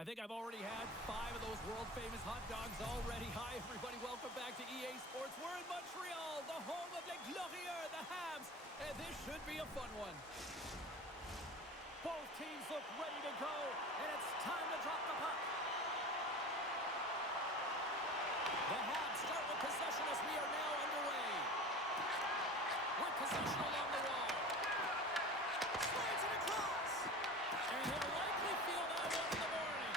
I think I've already had 5 of those world-famous hot dogs already. Hi, everybody. Welcome back to EA Sports. We're in Montreal, the home of the Glorieux, the Habs, and this should be a fun one. Both teams look ready to go, and it's time to drop the puck. The Habs start with possession as we are now underway. With possession along the wall. Slides it across. And he'll likely feel that one in the morning.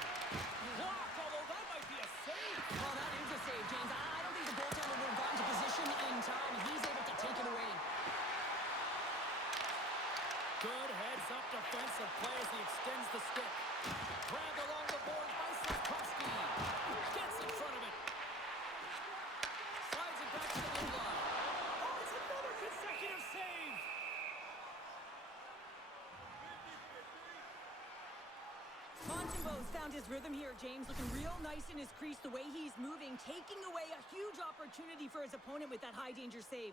Blocked, although that might be a save. Well, that is a save, James. I don't think the goaltender would have gotten to position in time, and he's able to take it away. Good heads-up defensive play as he extends the stick. Grabbed along the board by Slavkovsky. Gets in front of it. Slides it back to the blue line. Oh, it's another consecutive save. Montembeault's found his rhythm here, James. Looking real nice in his crease, the way he's moving, taking away a huge opportunity for his opponent with that high-danger save.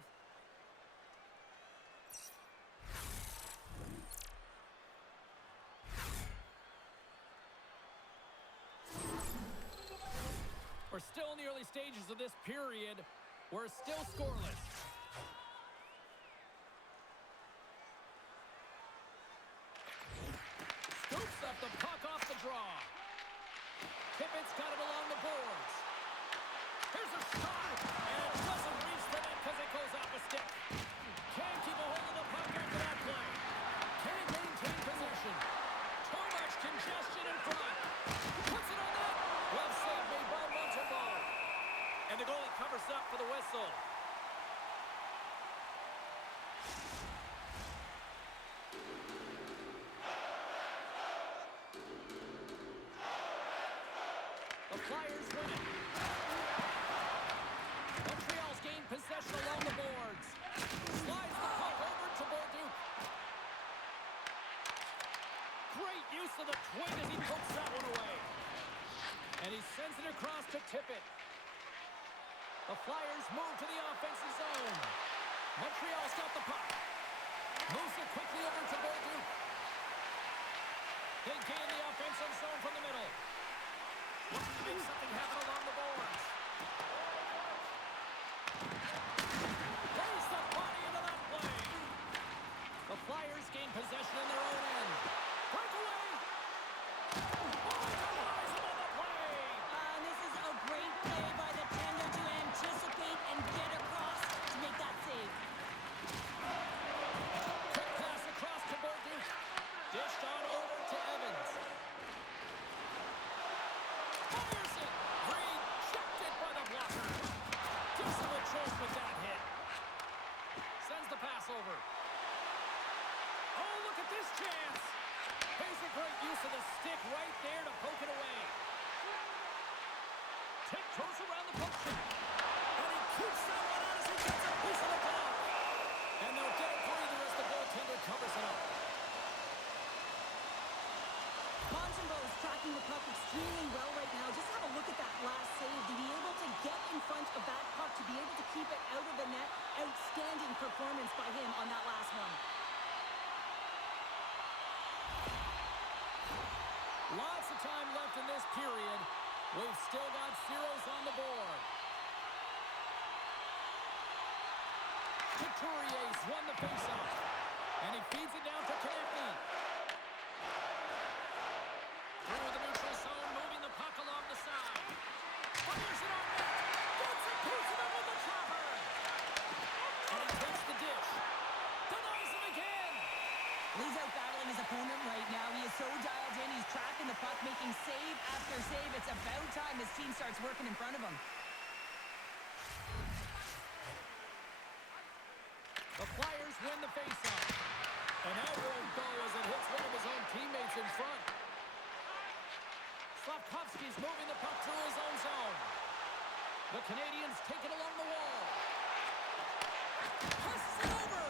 We're still in the early stages of this period. We're still scoreless. Scoops up the puck off the draw. Tippett's got it along the boards. Here's a shot, and it doesn't reach the net because it goes off a stick. Can't keep a hold of the puck after that play. Can't maintain possession. Too much congestion in front. Puts it on net. Well saved made by Montreal. And the goalie covers up for the whistle. The Flyers win it. Montreal's gained possession along the boards. Slides the puck over to Bolduc. Great use of the twin as he pokes that one away. And he sends it across to Tippett. The Flyers move to the offensive zone. Montreal's got the puck. Moves it quickly over to Bolduc. They gain the offensive zone from the middle. Looking to make something happen along the boards. There's the body into that play. The Flyers gain possession in their own end. Breakaway. Oh, he denies him on the play. And this is a great play by the tender to anticipate and get across to make that save. Quick pass across to Bolduc. Dished on over to Evans. Fires it. Rejected by the blocker. Gives him a choice with that hit. Sends the pass over. Oh, look at this chance. Here's a great use of the stick right there to poke it away. Tiptoes around the post check. And he keeps that one out as he gets a piece of the glove. And they'll get a breather as the goaltender covers it up. Montembeault's tracking the puck extremely well right now. Just have a look at that last save. To be able to get in front of that puck, to be able to keep it out of the net, outstanding performance by him on that last one. Lots of time left in this period. We've still got zeros on the board. Couturier's won the faceoff. And he feeds it down to Konechny. Through the neutral zone, moving the puck along the side. Fires it on net. Gets a piece of it with the chopper. And he takes the dish. Denies him again. He's out battling his opponent right now. He is so dialed in. He's tracking the puck, making save after save. It's about time his team starts working in front of him. The Flyers win the faceoff. And that won't go as it hits one of his own teammates in front. Slavkovsky's moving the puck through his own zone. The Canadiens take it along the wall. Passes it over.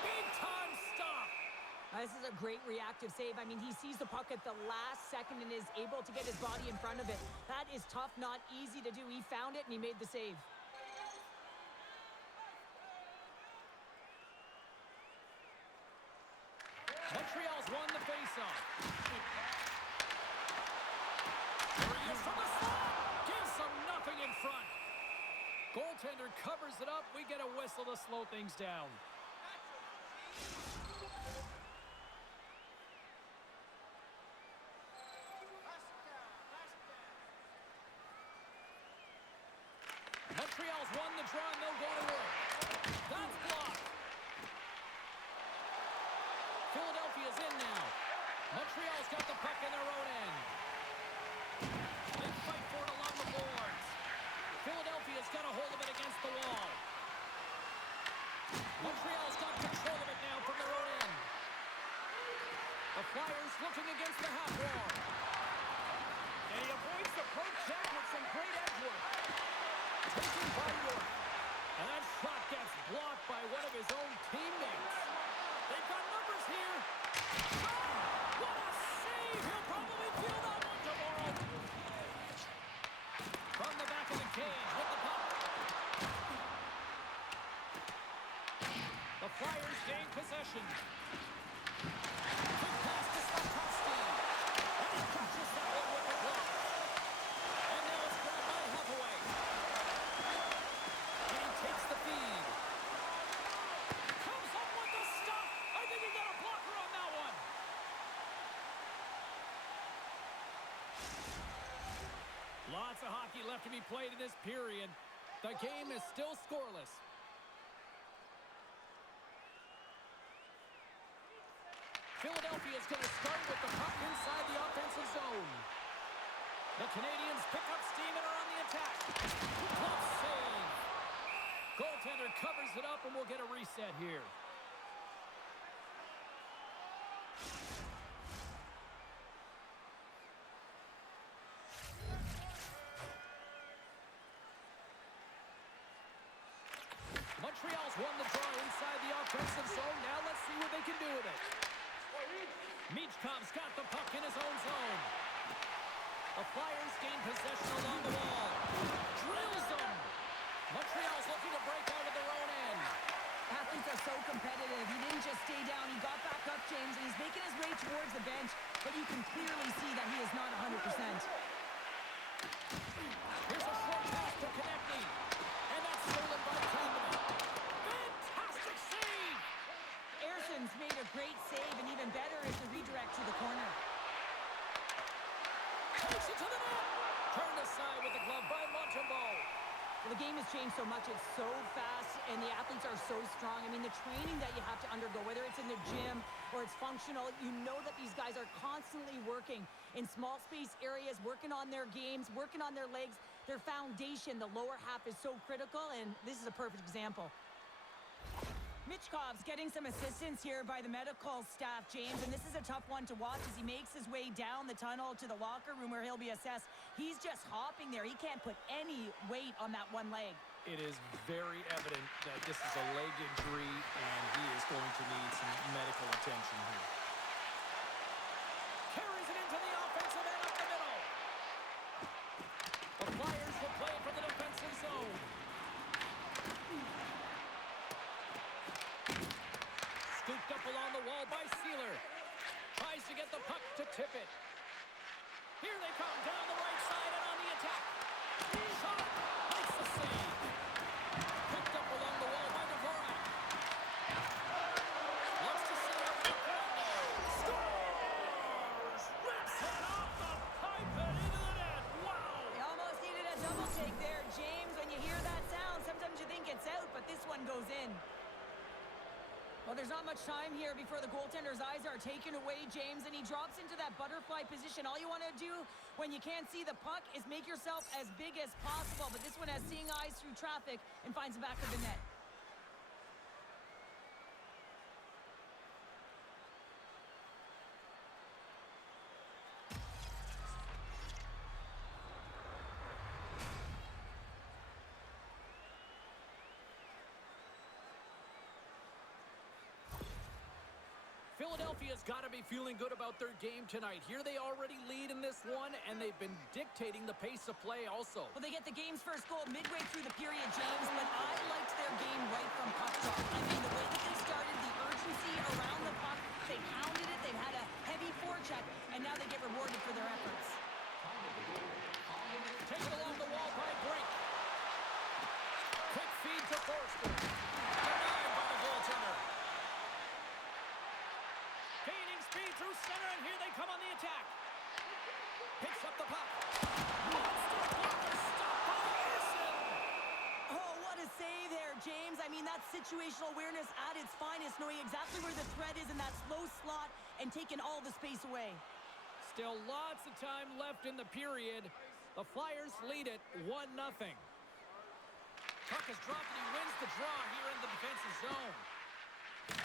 Big time stop. This is a great reactive save. I mean, he sees the puck at the last second and is able to get his body in front of it. That is tough, not easy to do. He found it and he made the save. Montreal's won the faceoff. we get a whistle to slow things down. Montreal's won the draw and they'll go to work. That's blocked. Philadelphia's in now. Montreal's got the puck in their own end. They fight for it along the boards. Philadelphia's got a hold of it against the wall. Montreal's got control of it now from their own end. The Flyers looking against the half wall. And he avoids the poke check with some great edge work. Taken by York. And that shot gets blocked by one of his own teammates. They've got numbers here. Oh, what a save! He'll probably feel that one tomorrow. From the back of the cage with the puck. The Flyers gain possession. Quick pass to Slavkovsky. And he catches that one with the glove. And now it's grabbed by Hathaway. And he takes the feed. Comes up with the stop. I think he got a blocker on that one. Lots of hockey left to be played in this period. The game is still scoreless. Philadelphia's going to start with the puck inside the offensive zone. The Canadiens pick up steam and are on the attack. Glove save. Goaltender covers it up and we'll get a reset here. Montreal's won the draw inside the offensive zone. Now let's see what they can do with it. Michkov's got the puck in his own zone. The Flyers gain possession along the wall. Drills them. Montreal's looking to break out of their own end. Athletes are so competitive. He didn't just stay down. He got back up, James, and he's making his way towards the bench, but you can clearly see that he is not 100%. Here's a short pass to Konechny. And that's stolen by Condon. Fantastic save! Erson's made a great save, and even better is the redirect to the corner. Takes it to the net. Turned aside with the glove by Montembeault. Well, the game has changed so much. It's so fast, and the athletes are so strong. I mean, the training that you have to undergo, whether it's in the gym or it's functional, you know that these guys are constantly working in small space areas, working on their games, working on their legs. Their foundation, the lower half, is so critical, and this is a perfect example. Michkov's getting some assistance here by the medical staff, James, and this is a tough one to watch as he makes his way down the tunnel to the locker room where he'll be assessed. He's just hopping there. He can't put any weight on that one leg. It is very evident that this is a leg injury, and he is going to need some medical attention here. Carries it into the offensive end up the middle. The Flyers will play from the defensive zone. Scooped up along the wall by Sealer. Tries to get the puck to tip it. Here they come down the right side and on the attack. Shot. Makes the save. Picked up along the wall by Dvorak. Looks to set up the point now. Scores! Rips it off the pipe and into the net. Wow! They almost needed a double take there, James. When you hear that sound, sometimes you think it's out, but this one goes in. Well, there's not much time here before the goaltender's eyes are taken away, James, and he drops into that butterfly position. All you want to do when you can't see the puck is make yourself as big as possible, but this one has seeing eyes through traffic and finds the back of the net. Philadelphia's got to be feeling good about their game tonight. Here they already lead in this one, and they've been dictating the pace of play also. Well, they get the game's first goal midway through the period, James, but I liked their game right from puck drop. I mean, the way that they started, the urgency around the puck, they pounded it, they've had a heavy forecheck, and now they get rewarded for their efforts. Taken along the wall by Brink. Quick feed to Forster. corner, and here they come on the attack. Picks up the puck. Monster blocker, stopped by Ersson. Oh, what a save there, James. I mean, that's situational awareness at its finest, knowing exactly where the threat is in that slow slot and taking all the space away. Still lots of time left in the period. The Flyers lead it 1-0. Puck is dropped and he wins the draw here in the defensive zone.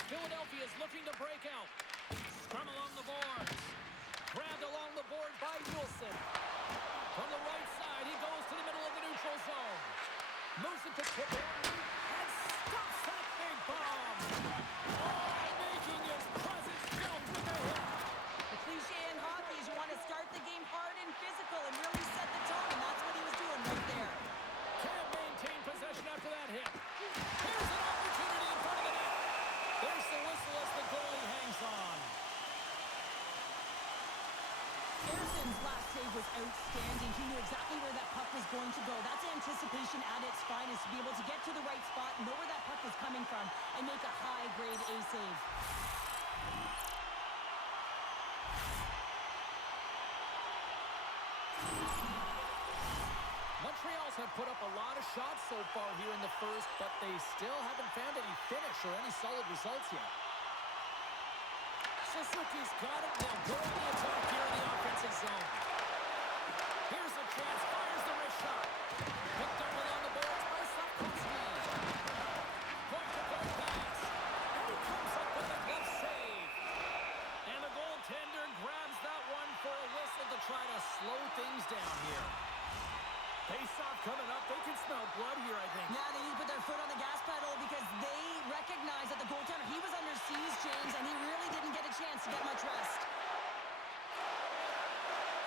Philadelphia is looking to break out. Scrum along the boards. Grabbed along the board by Wilson. From the right side, he goes to the middle of the neutral zone. Moves it to Tipper and stops that big bomb. Oh, making his presence felt with a hit. The cliche in hockey is you want to start the game hard and physical and really set the tone, and that's what he was doing right there. Can't maintain possession after that hit. Here's an opportunity in front of the net. There's the whistle as the goalie hangs on. Erson's last save was outstanding. He knew exactly where that puck was going to go. That's anticipation at its finest, to be able to get to the right spot, know where that puck is coming from, and make a high-grade A save. Montreal's have put up a lot of shots so far here in the first, but they still haven't found any finish or any solid results yet. Suzuki's got it. They'll go on the attack here in the offensive zone. Here's a chance. Fires the wrist shot. Picked up along the boards by Slavkovsky. Point-to-point pass. And he comes up with a glove save. And the goaltender grabs that one for a whistle to try to slow things down here. Face-off coming up. They can smell blood here, I think. Yeah, they need to put their foot on the gas pedal because they recognize that the goaltender, he was under siege, James, and he really didn't get a chance to get much rest.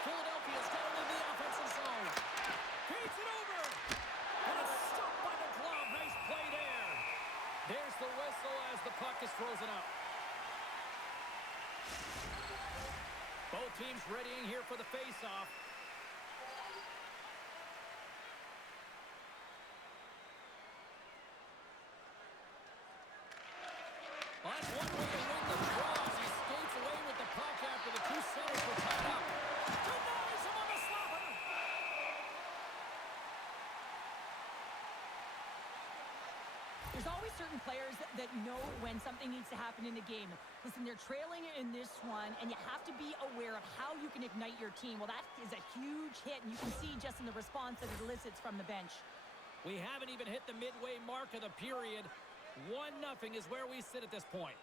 Philadelphia's got it in the offensive zone. Feeds it over. And it's stopped by the glove. Nice play there. There's the whistle as the puck is frozen up. Both teams readying here for the face-off. That's one way to win the draw as he skates away with the puck after the two centers were tied up. Denies him on the slapper. There's always certain players that know when something needs to happen in a game. Listen, they're trailing in this one, and you have to be aware of how you can ignite your team. Well, that is a huge hit, and you can see just in the response that it elicits from the bench. We haven't even hit the midway mark of the period. 1-0 is where we sit at this point.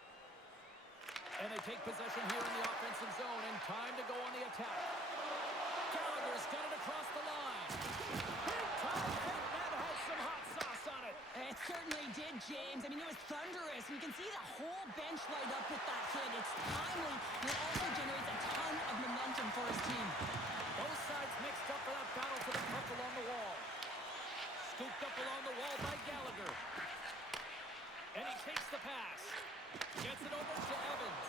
And they take possession here in the offensive zone, and time to go on the attack. Gallagher's got it across the line. Big time hit, that had some hot sauce on it. It certainly did, James. I mean, it was thunderous. You can see the whole bench light up with that hit. It's timely, and it also generates a ton of momentum for his team. Both sides mixed up for that battle for the puck along the wall. Scooped up along the wall by Gallagher. And he takes the pass. Gets it over to Evans.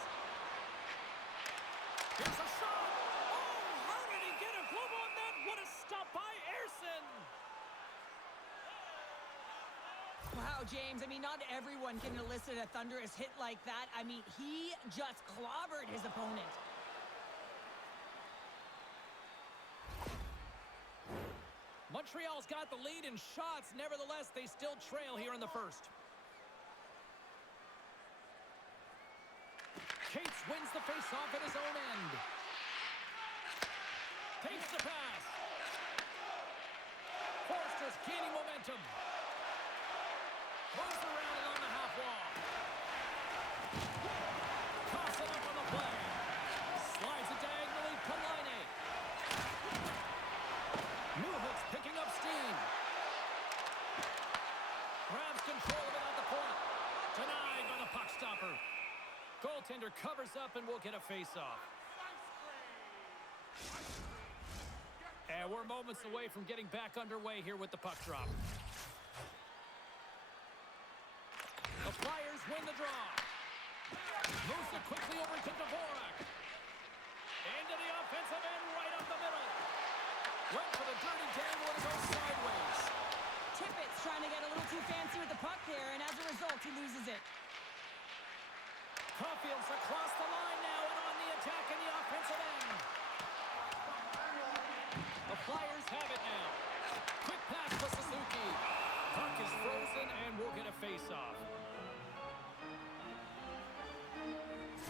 Here's a shot. Oh, how did he get a glove on that? What a stop by Ersson. Wow, James. I mean, not everyone can elicit a thunderous hit like that. I mean, he just clobbered his opponent. Montreal's got the lead in shots. Nevertheless, they still trail here in the first. Cates wins the face-off at his own end. Takes the pass. Forster's gaining momentum. Throws around along the half wall. Toss it up on the play. Slides it diagonally to Laine. Newhook's picking up steam. Grabs control of it at the point. Denied by the puck stopper. Goaltender covers up and we'll get a face-off. And we're moments away from getting back underway here with the puck drop. The Flyers win the draw. Moves it quickly over to Dvorak. Into the offensive end, right up the middle. Went for the dirty dangle and it goes sideways. Tippett's trying to get a little too fancy with the puck there, and as a result, he loses it. Caulfield's across the line now and on the attack in the Flyers have it now. Quick pass to Suzuki. Puck is frozen, and we'll get a face-off.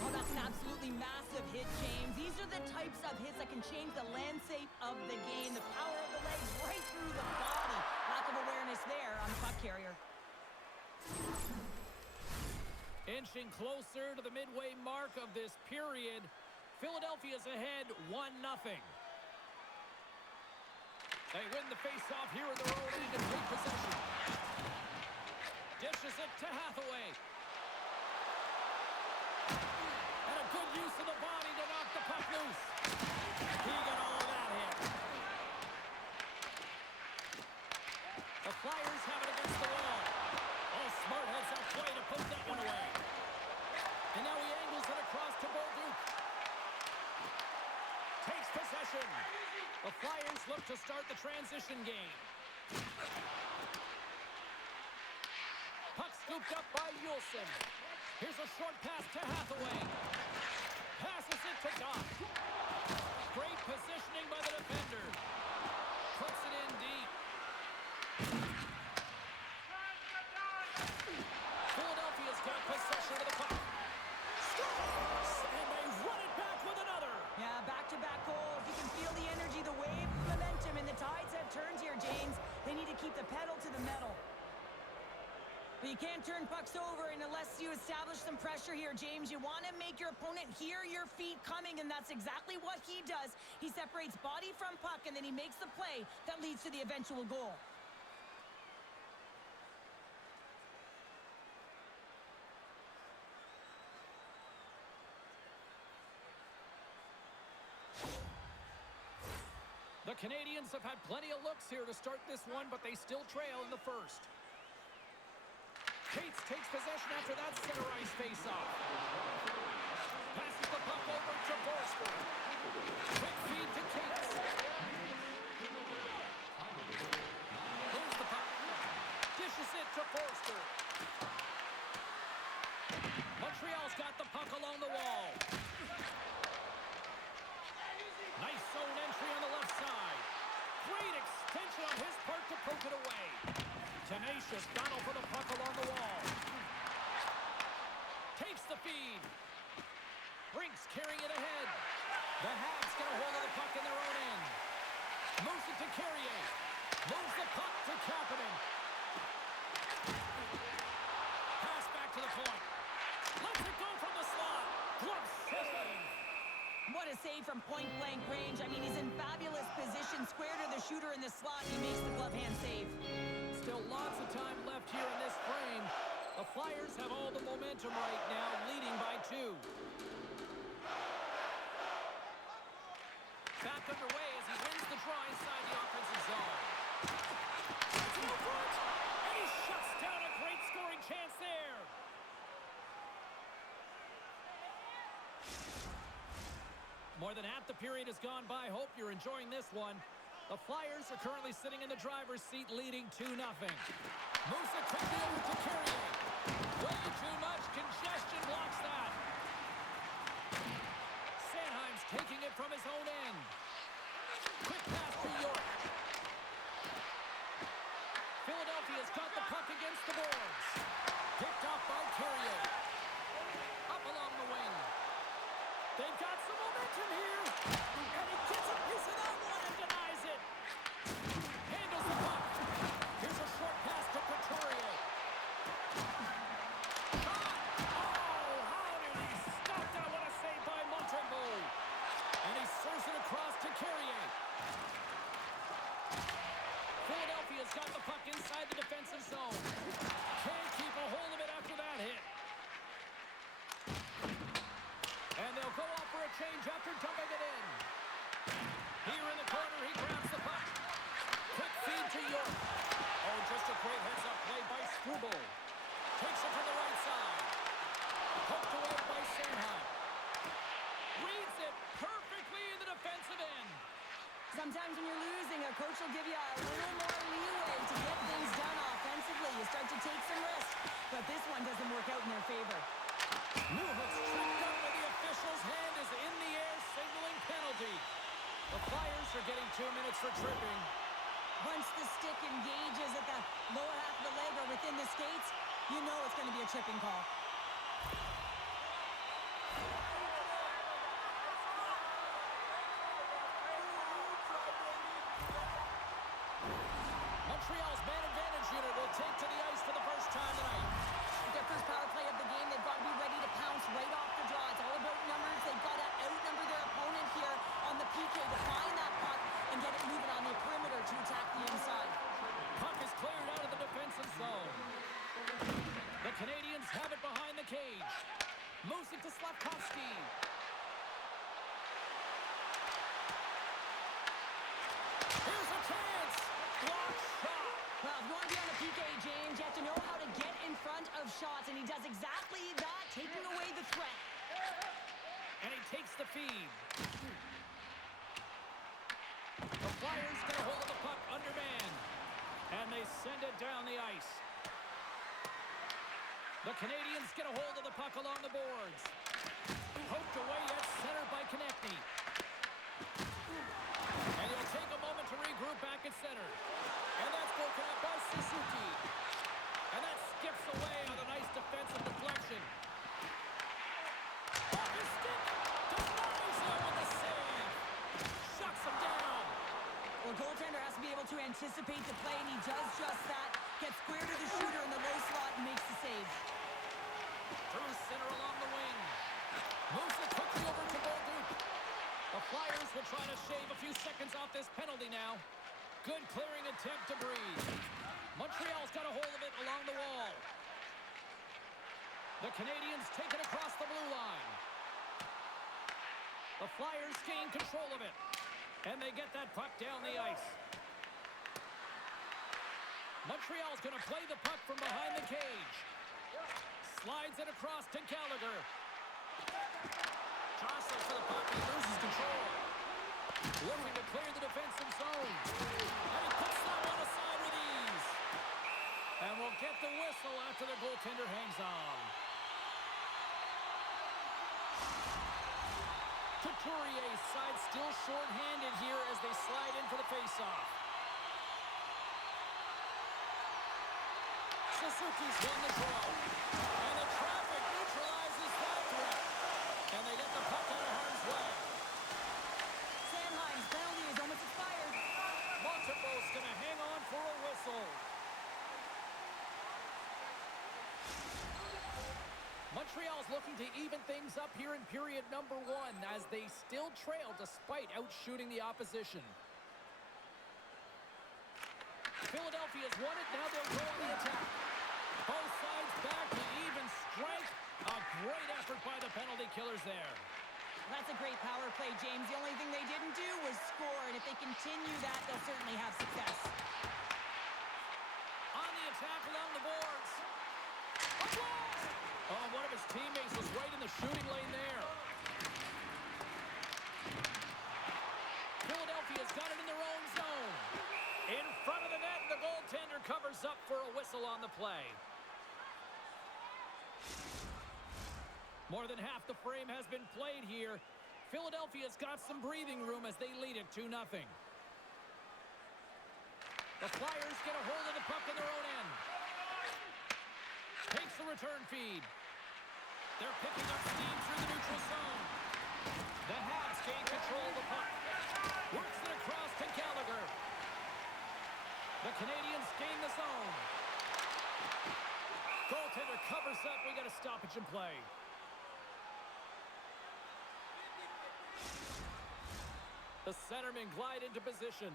Oh, that's an absolutely massive hit, James. These are the types of hits that can change the landscape of the game. The power of the legs right through the body. Lack of awareness there on the puck carrier. Inching closer to the midway mark of this period. Philadelphia's ahead 1-0. They win the face-off here in their own end and take possession. Dishes it to Hathaway. And a good use of the body to knock the puck loose. He got all of that hit. The Flyers have it against the wall. Oh, smart heads up play to poke that one away. And now he angles it across to Bolduc. Takes possession. The Flyers look to start the transition game. Puck scooped up by Yulson. Here's a short pass to Hathaway. Passes it to Doc. Great positioning by the defender. Puts it in deep. Philadelphia's got possession of the puck. Scores! And they run it back with another. Yeah, back-to-back goals. You can feel the energy, the wave, momentum, and the tides have turned here, James. They need to keep the pedal to the metal. But you can't turn pucks over unless you establish some pressure here, James. You want to make your opponent hear your feet coming, and that's exactly what he does. He separates body from puck, and then he makes the play that leads to the eventual goal. The Canadiens have had plenty of looks here to start this one, but they still trail in the first. Cates takes possession after that center ice face-off. Passes the puck over to Forster. Quick feed to Cates. Moves the puck. Dishes it to Forster. Montreal's got the puck along the wall. Nice zone entry on the left side. Great extension on his part to poke it away. Tenacious battle for the puck along the wall. Takes the feed. Brinks carrying it ahead. The Habs get a hold of the puck in their own end. Moves it to Carrier. Moves the puck to Kapanen. Pass back to the point. Lets it go from the slot. Glove save. What a save from point-blank range. I mean, he's in fabulous position. Square to the shooter in the slot. He makes the glove hand save. Still lots of time left here in this frame. The Flyers have all the momentum right now, leading by 2. Back underway as he wins the draw inside the offensive zone. That's in the front, and he shuts down a great scoring chance there. More than half the period has gone by. Hope you're enjoying this one. The Flyers are currently sitting in the driver's seat, leading 2-0. Moves it quickly over to Carrier. Way too much congestion blocks that. Sanheim's taking it from his own end. Quick pass to York. Philadelphia's got the puck against the boards. Picked off by Carrier. Up along the wing. They've got some momentum here. And he gets a piece of that one and denies it. Handles the puck. Here's a short pass to Couturier. Shot! Oh, how did he stop that? What a save by Montreal. And he serves it across to Carrier. Philadelphia's got the puck inside the defensive zone. Can't keep a hold of it after that hit. And they'll go off for a change after dumping it in. Here in the corner, he grabs the puck. Quick feed to York. Oh, just a great heads-up play by Struble. Takes it to the right side. Poked away by Sanheim. Reads it perfectly in the defensive end. Sometimes when you're losing, a coach will give you a little more leeway to get things done offensively. You start to take some risks, but this one doesn't work out in their favor. Newhook's tripped up, and the official's hand is in the air, signaling penalty. The Flyers are getting 2 minutes for tripping. Once the stick engages at the lower half of the leg or within the skates, you know it's going to be a tripping call. Montreal's man advantage unit will take to the ice for the first time tonight. Their first power play of the game, they've got to be ready to pounce right off the draw. It's all about numbers. They've got to outnumber their opponent here on the PK to find that puck and get it moving on the perimeter to attack the inside. Puck is cleared out of the defensive zone. The Canadiens have it behind the cage. Moves it to Slavkovsky. Here's a chance. Block shot. Well, if you want to be on the PK, James, you have to know how to get in front of shots, and he does exactly that, taking away the threat. And he takes the feed. The Flyers get a hold of the puck under man. And they send it down the ice. The Canadiens get a hold of the puck along the boards. Poked away at center by Konechny. And he'll take a moment to regroup back at center. And that's broken up by Suzuki. And that skips away on a nice defensive deflection. Off his stick. Denies him with the save. Shuts him down. Well, goaltender has to be able to anticipate the play, and he does just that. Gets square to the shooter in the low slot and makes the save. Through center along the wing. Moves it quickly over to Bolduc. The Flyers will try to shave a few seconds off this penalty now. Good clearing attempt to breathe. Montreal's got a hold of it along the wall. The Canadiens take it across the blue line. The Flyers gain control of it. And they get that puck down the ice. Montreal's going to play the puck from behind the cage. Slides it across to Gallagher. Jostles for the puck. He loses control. Looking to clear the defensive zone. And he puts that one aside with ease. And we'll get the whistle after the goaltender hangs on. Couturier's side still short-handed here as they slide in for the face-off. Suzuki's won the draw. And the traffic neutralizes that threat. And they get the puck out of harm's way. Sanheim's penalty is almost expired. Montembeau's going to hang on for a whistle. Montreal's looking to even things up here in period number 1 as they still trail despite outshooting the opposition. Philadelphia's won it. Now they'll go on the attack. Both sides back to even strength. A great effort by the penalty killers there. That's a great power play, James. The only thing they didn't do was score, and if they continue that, they'll certainly have success. On the attack along the boards. A blast! Oh, one of his teammates was right in the shooting lane there. Philadelphia's got it in their own zone. In front of the net, and the goaltender covers up for a whistle on the play. More than half the frame has been played here. Philadelphia's got some breathing room as they lead it 2-0. The Flyers get a hold of the puck in their own end. Takes the return feed. They're picking up steam through the neutral zone. The Habs gain control of the puck. Works it across to Gallagher. The Canadiens gain the zone. Goaltender covers up. We got a stoppage in play. The centermen glide into position.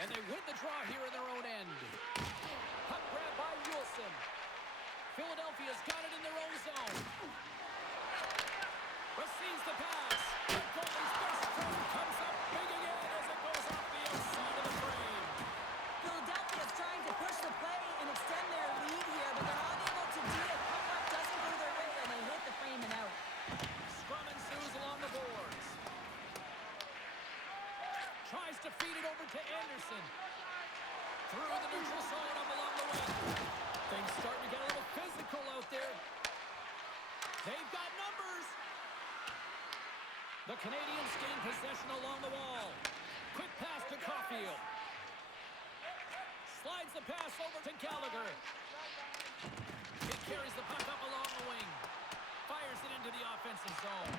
And they win the draw here in their own end. Puck grab by Wilson. Philadelphia's got it in their own zone. Receives the pass. The goalie's best friend comes up big again as it goes off the outside of the frame. Philadelphia's trying to push the play and extend their lead here, but they're not able to do it. Puck doesn't go their way, and they hit the frame and out. Scrum ensues along the boards. Tries to feed it over to Anderson. Through the neutral zone up along the wing. Things starting to get a little physical out there. They've got numbers. The Canadiens gain possession along the wall. Quick pass to Caulfield. Slides the pass over to Gallagher. He carries the puck up along the wing. Fires it into the offensive zone.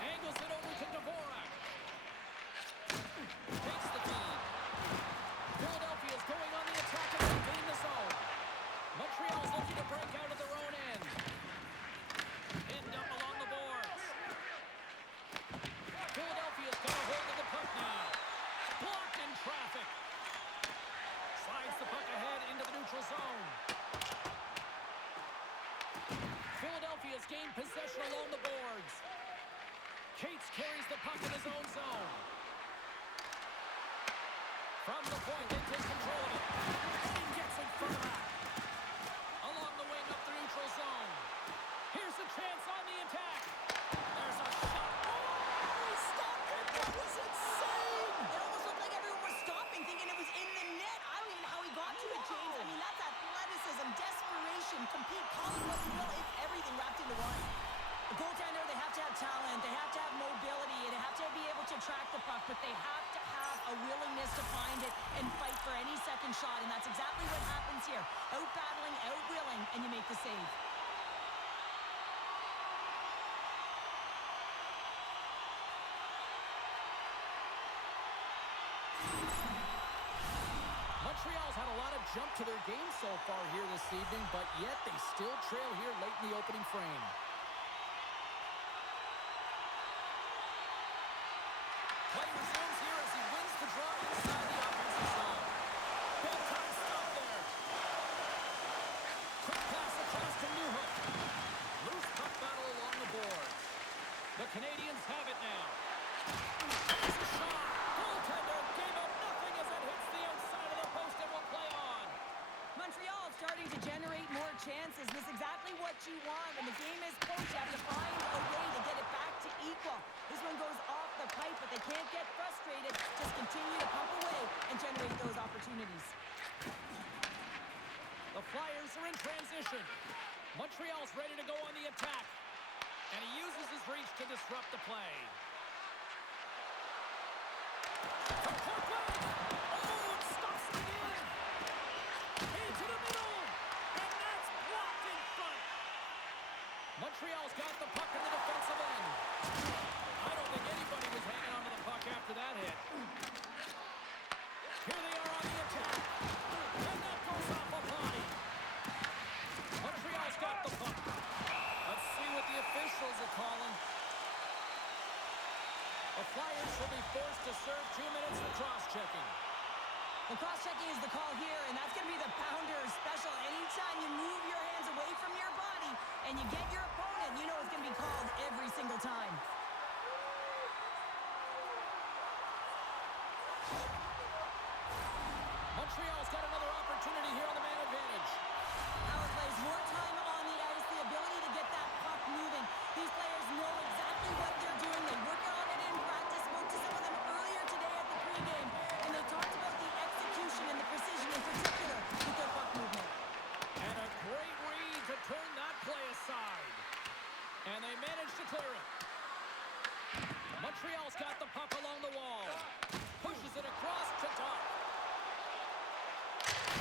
Angles it over to Dvorak. Takes the feed. Philadelphia is going on the attack and they gain the zone. Montreal's looking to break out of their own end. Pinned up along the boards. Philadelphia's got a hold of the puck now. Blocked in traffic. Slides the puck ahead into the neutral zone. Philadelphia's gained possession along the boards. Cates carries the puck in his own zone. From the point, they take control of it. And he gets in front of that. Along the wing up the neutral zone. Here's a chance on the attack. There's a shot. Oh, he stopped it. That was insane. It almost looked like everyone was stopping, thinking it was in the net. I don't even know how he got to it, James. I mean, that's athleticism, desperation, compete, call it what you will. It's everything wrapped into one. The goaltender, they have to have talent, they have to have mobility, they have to be able to track the puck, but they have to have a willingness to find it and fight for any second shot, and that's exactly what happens here. Out-battling, out-willing, and you make the save. Montreal's had a lot of jump to their game so far here this evening, but yet they still trail here late in the opening frame. Play resumes here as he wins the draw inside the offensive zone. Big time stop there. Quick pass across to Newhook. Loose puck battle along the boards. The Canadiens have it now. There's a shot. Goaltender gave up nothing as it hits the outside of the post and will play on. Montreal starting to generate more chances. This is exactly what you want. When the game is close, you have to find a way to get it back to equal. This one goes off the pipe, but they can't get frustrated. Just continue to pump away and generate those opportunities. The Flyers are in transition. Montreal's ready to go on the attack. And he uses his reach to disrupt the play. From Courtland! Oh, it stops it again! Into the middle! And that's blocked in front! Montreal's got the puck in the defensive end. I don't think anybody was hanging onto the puck after that hit. Here they are on the attack. And that goes off a body. Montreal's got the puck. Let's see what the officials are calling. The Flyers will be forced to serve 2 minutes for cross-checking. Well, cross-checking is the call here, and that's going to be the pounder special. Anytime you move your hands away from your body and you get your opponent, you know it's going to be called every single time. Montreal's got another opportunity here on the man advantage. Power plays, more time on the ice, the ability to get that puck moving. These players know exactly what they're doing. They work on it in practice. Spoke to some of them earlier today at the pregame, and they talked about the execution and the precision in particular with their puck movement. And a great read to turn that play aside. And they managed to clear it. Montreal's got the puck along the wall. Pushes it across to Dot.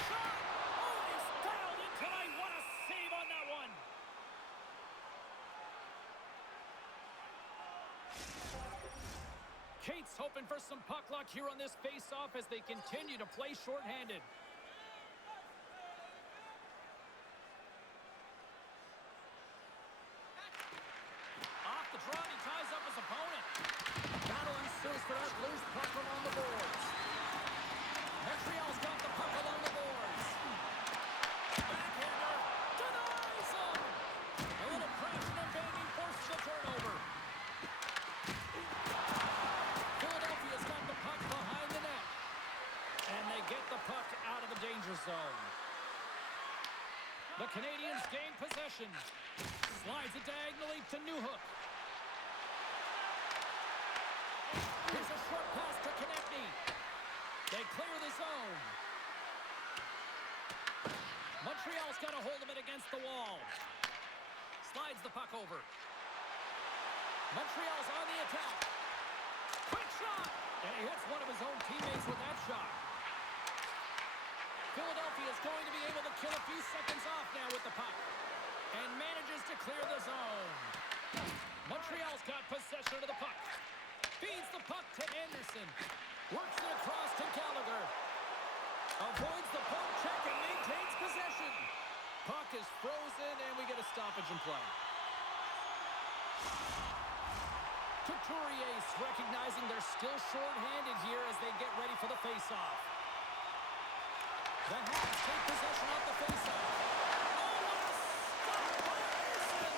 Shot! Oh, he's dialed in tonight. What a save on that one. Cates hoping for some puck luck here on this face-off as they continue to play shorthanded. Off the draw, he ties up his opponent. Battle ensues for that loose puck along the boards. Montreal's got the puck along the boards. Backhander denies him. A little crashing and banging forces the turnover. Philadelphia's got the puck behind the net. And they get the puck out of the danger zone. The Canadiens gain possession. Slides it diagonally to Newhook. Here's a short pass to Konechny. They clear the zone. Montreal's got a hold of it against the wall. Slides the puck over. Montreal's on the attack. Quick shot! And he hits one of his own teammates with that shot. Philadelphia is going to be able to kill a few seconds off now with the puck. And manages to clear the zone. Montreal's got possession of the puck. Feeds the puck to Anderson. Works it across to Gallagher. Avoids the poke check and maintains possession. Puck is frozen and we get a stoppage in play. Couturier recognizing they're still short-handed here as they get ready for the face-off. The Habs take possession off the face-off. Oh, what a stop by Anderson!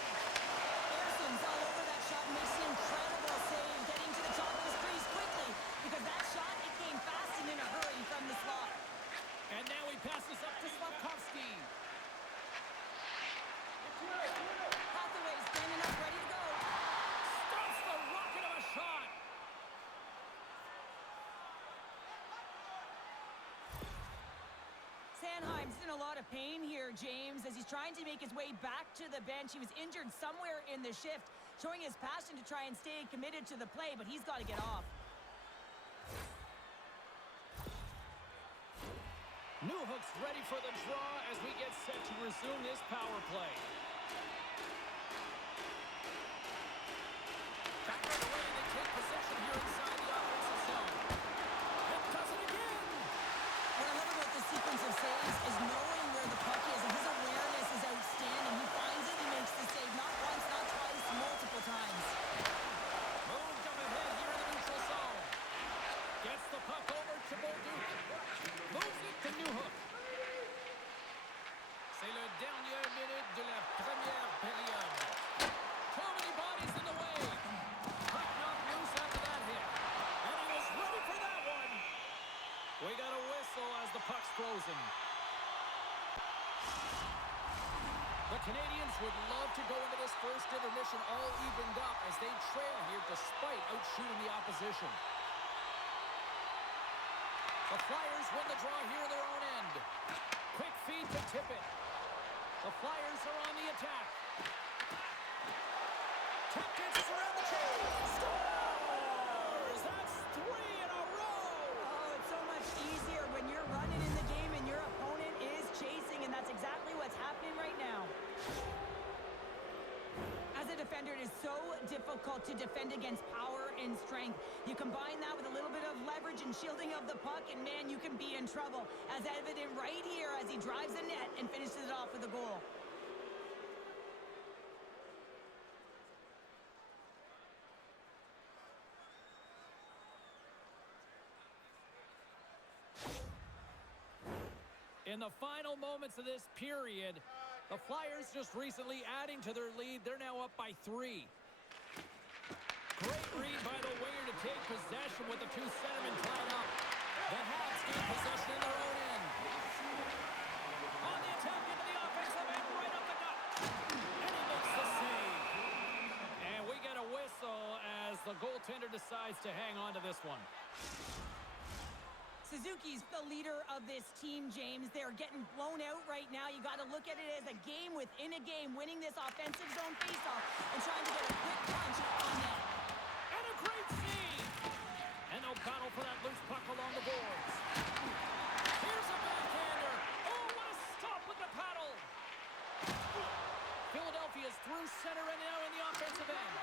Anderson's all over that shot and makes an incredible save, getting to the top of his crease quickly, because that shot, it came fast and in a hurry from the slot. And now he passes up to Slafkovsky. Hathaway standing up, ready to go. Stops the rocket of a shot. Sanheim's in a lot of pain here, James, as he's trying to make his way back to the bench. He was injured somewhere in the shift, showing his passion to try and stay committed to the play, but he's got to get off. Newhook's ready for the draw as we get set to resume this power play. Back on the way, they take possession here inside the offensive zone. It does it again! What I love about this sequence of saves is knowing where the puck is, and his awareness is outstanding. He finds it, he makes the save not once, not twice, multiple times. Moved up ahead here in the neutral zone. Gets the puck over to Bolduc. Moves it to Newhook. C'est le dernier minute de la première période. Too many bodies in the way. Puck knocked loose after that hit. And he was ready for that one. We got a whistle as the puck's frozen. The Canadiens would love to go into this first intermission all evened up as they trail here despite outshooting the opposition. The Flyers win the draw here in their own end. Quick feed to Tippett. The Flyers are on the attack. Tip gets around the chain. Scores! That's 3 in a row! Oh, it's so much easier when you're running in the game and your opponent is chasing, and that's exactly what's happening right now. As a defender, it is so difficult to defend against power and strength. You combine that with a little bit of leverage and shielding of the puck, and man, you can be in trouble. As evident right here as he drives the net and finishes it off with a goal. In the final moments of this period, the Flyers just recently adding to their lead. They're now up by 3. Great read by the winger to take possession with the two centermen tied up. The Habs gain possession in their own end. On the attack into the offensive end, right up the gut. And he makes the save. And we get a whistle as the goaltender decides to hang on to this one. Suzuki's the leader of this team, James. They're getting blown out right now. You got to look at it as a game within a game, winning this offensive zone faceoff and trying to get a quick punch on net. And a great save! And no battle for that loose puck along the boards. Here's a backhander. Oh, what a stop with the paddle! Philadelphia's through center and now in the offensive end.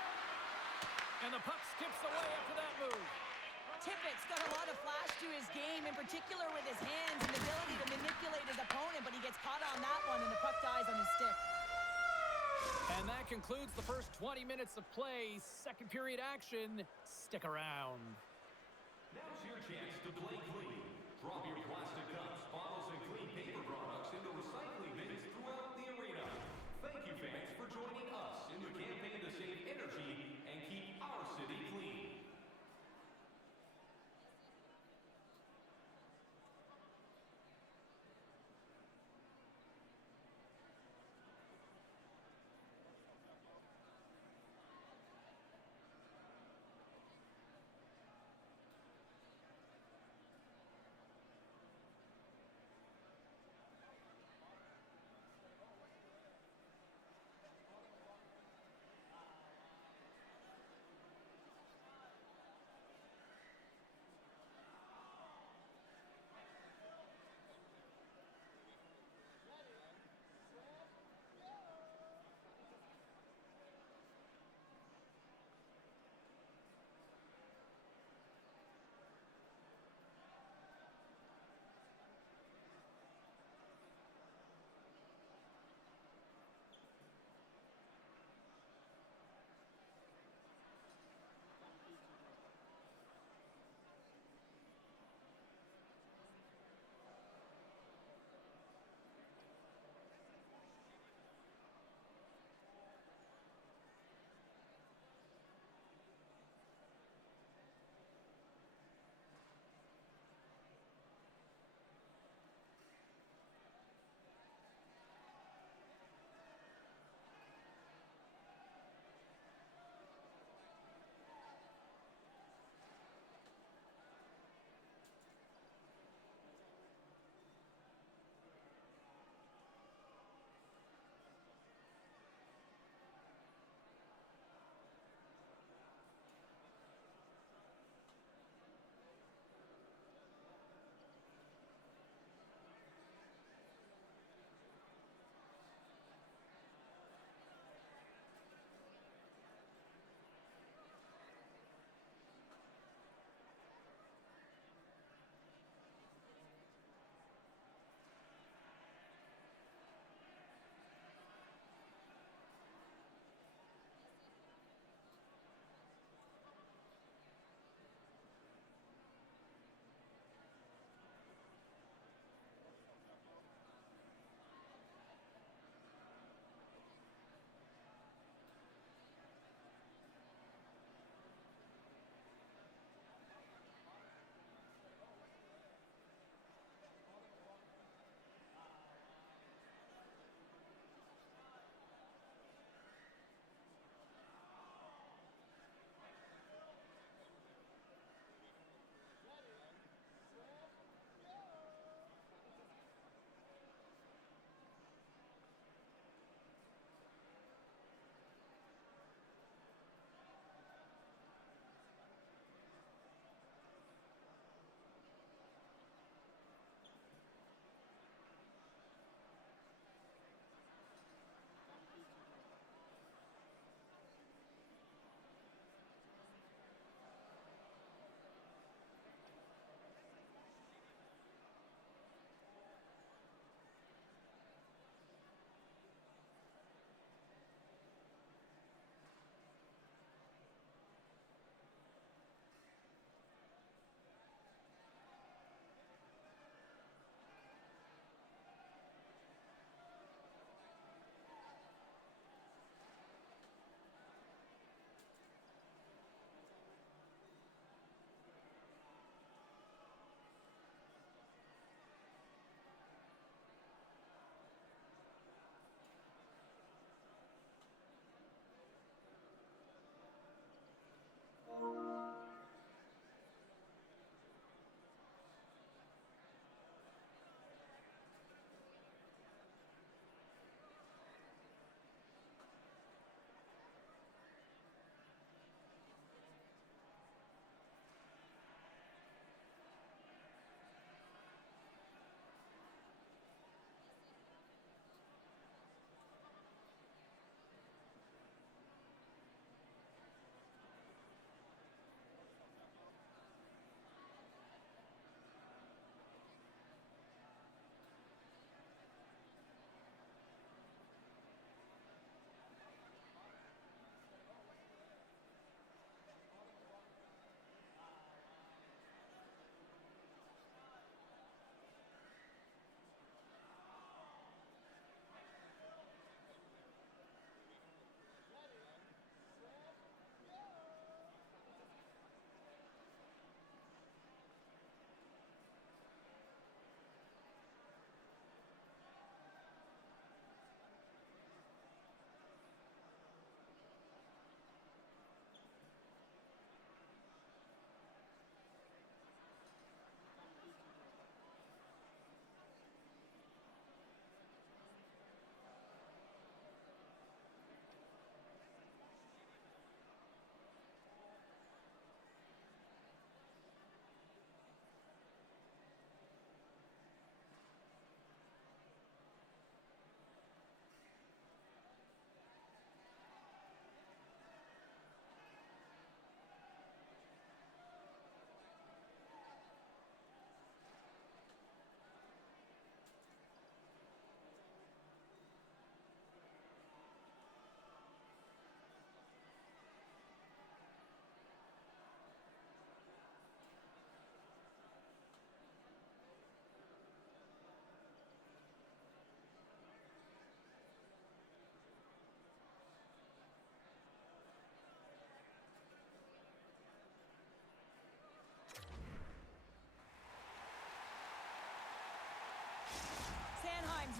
And the puck skips away after that move. Tippett's got a lot of flash to his game, in particular with his hands and the ability to manipulate his opponent, but he gets caught on that one and the puck dies on his stick. And that concludes the first 20 minutes of play. Second period action. Stick around. Now's your chance to play clean. Drop your plastic cups, bottles, and clean paper products into recycling bins throughout the arena. Thank you, fans, for joining us in the campaign to save energy and keep our city clean.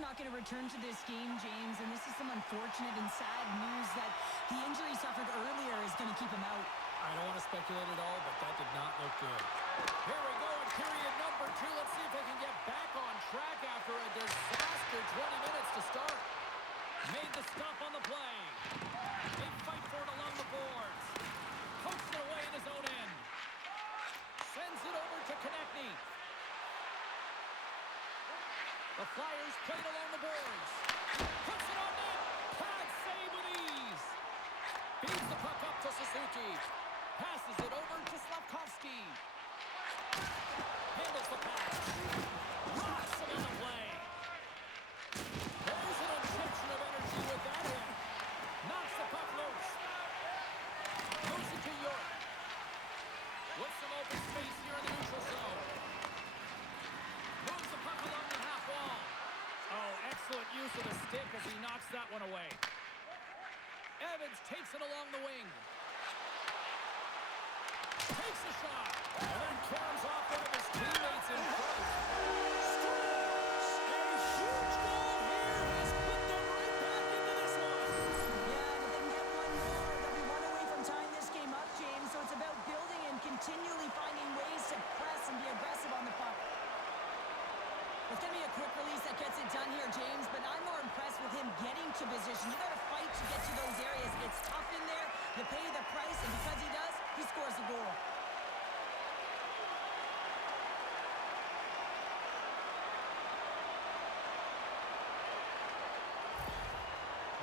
not going to return to this game, James, and this is some unfortunate and sad news that the injury suffered earlier is going to keep him out. I don't want to speculate at all, but that did not look good. Here we go in period number 2. Let's see if they can get back on track after a disaster 20 minutes to start. Made the stop on the play. They fight for it along the boards. Pokes it away in his own end. Sends it over to Konechny. The Flyers played along the boards. Puts it on net. Pad save with ease. Feeds the puck up to Suzuki. Passes it over to Slavkovsky. Handles the pass. Rocks him on the play. There's an injection of energy with that hit. Knocks the puck loose. Moves it to York. With some open space here in the neutral zone. Moves the puck along the half wall. Oh, excellent use of the stick as he knocks that one away. Evans takes it along the wing. Takes a shot. And then caroms off one of his teammates in front. Scores! A huge goal here has put them right back into this one. Yeah, and if they can get one more, they'll be one away from tying this game up, James. So it's about building and continually finding ways to press and be aggressive on the puck. It's going to be a quick release that gets it done here, James, but I'm more impressed with him getting to position. You got to fight to get to those areas. It's tough in there. You pay the price, and because he does, he scores the goal.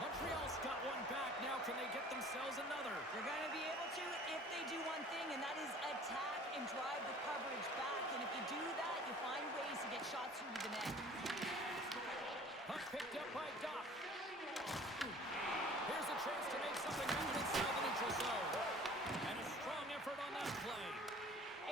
Montreal's got one back. Now can they get themselves another? They're going to be able to if they do one thing, and that is attack and drive the coverage back. And if you do that, you find ways to get shots through the net. Puck picked up by Doc. Here's a chance to make something happen inside the neutral zone. And a strong effort on that play.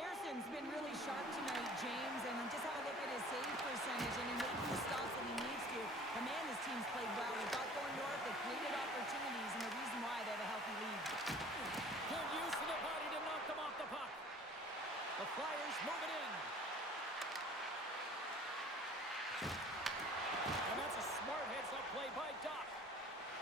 Arson's been really sharp tonight, James, and just have a look at his save percentage, and he's making the stops that he needs to. The man, his team's played well. They've got going north. They've created opportunities, and the reason why they have a healthy lead. Good use of the body to knock them off the puck. The Flyers move it in. And that's a smart heads-up play by Doc.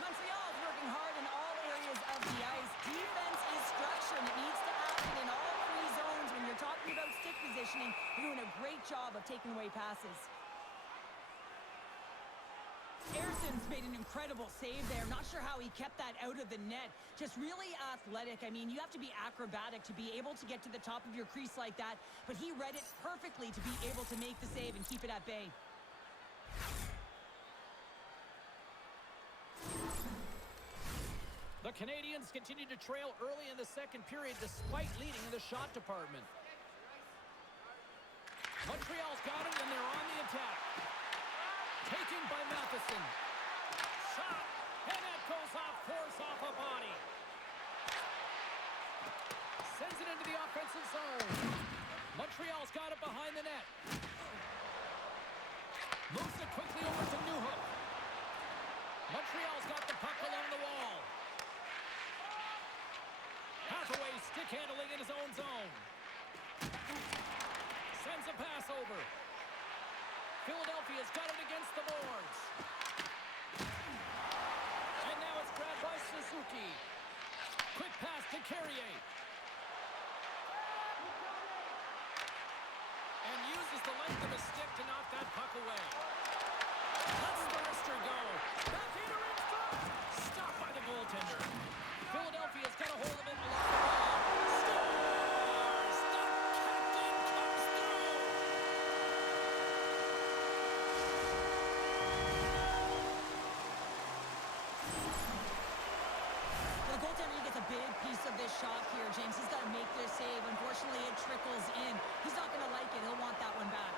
Montreal is working hard in all areas of the ice. Defense is structure, and it needs to happen in all three zones. When you're talking about stick positioning, you're doing a great job of taking away passes. Arson's made an incredible save there. Not sure how he kept that out of the net. Just really athletic. I mean, you have to be acrobatic to be able to get to the top of your crease like that, but he read it perfectly to be able to make the save and keep it at bay. The Canadiens continue to trail early in the second period despite leading in the shot department. Montreal's got it, and they're on the attack. Taken by Matheson. Shot, and that goes off course off a body. Sends it into the offensive zone. Montreal's got it behind the net. Moves it quickly over to Newhook. Montreal's got the puck along the wall. Hathaway stick handling in his own zone. Sends a pass over. Philadelphia's got it against the boards. And now it's grabbed by Suzuki. Quick pass to Carrier. And uses the length of his stick to knock that puck away. Lets the wrister go. Backhander in front. Stopped by the goaltender. Philadelphia's got a hold of it along the wall. Scores! The captain comes through! The goaltender, he gets a big piece of this shot here, James. He's got to make this save. Unfortunately, it trickles in. He's not going to like it. He'll want that one back.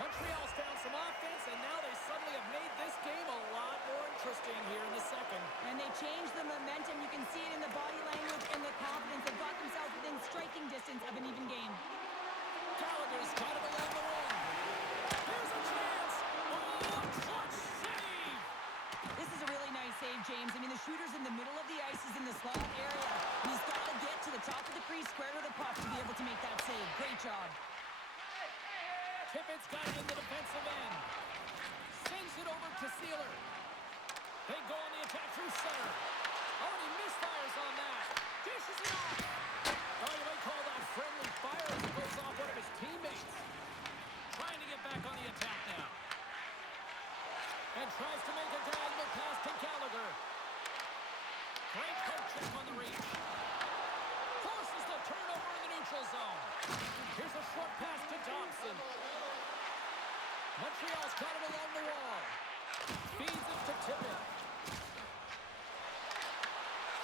Montreal's found some offense, and now they suddenly have made this game a lot more interesting here in the second. And they changed the momentum. You can see it in the body language and the confidence. They've got themselves within striking distance of an even game. Gallagher's got it along the wing. Here's a chance. Oh, clutch save. This is a really nice save, James. I mean, the shooter's in the middle of the ice. He's in the slot area. And he's got to get to the top of the crease, square to the puck to be able to make that save. Great job. Tippett's got it in the defensive end. Sends it over to Sealer. They go on the attack through center. Oh, and he misfires on that. Dishes it off. Oh, you might call that friendly fire as it goes off one of his teammates. Trying to get back on the attack now. And tries to make a diagonal pass to Gallagher. Great poke check on the reach. Forces the turnover in the neutral zone. Here's a short pass to Thompson. Montreal's got it along the wall. Feeds it to Tippett.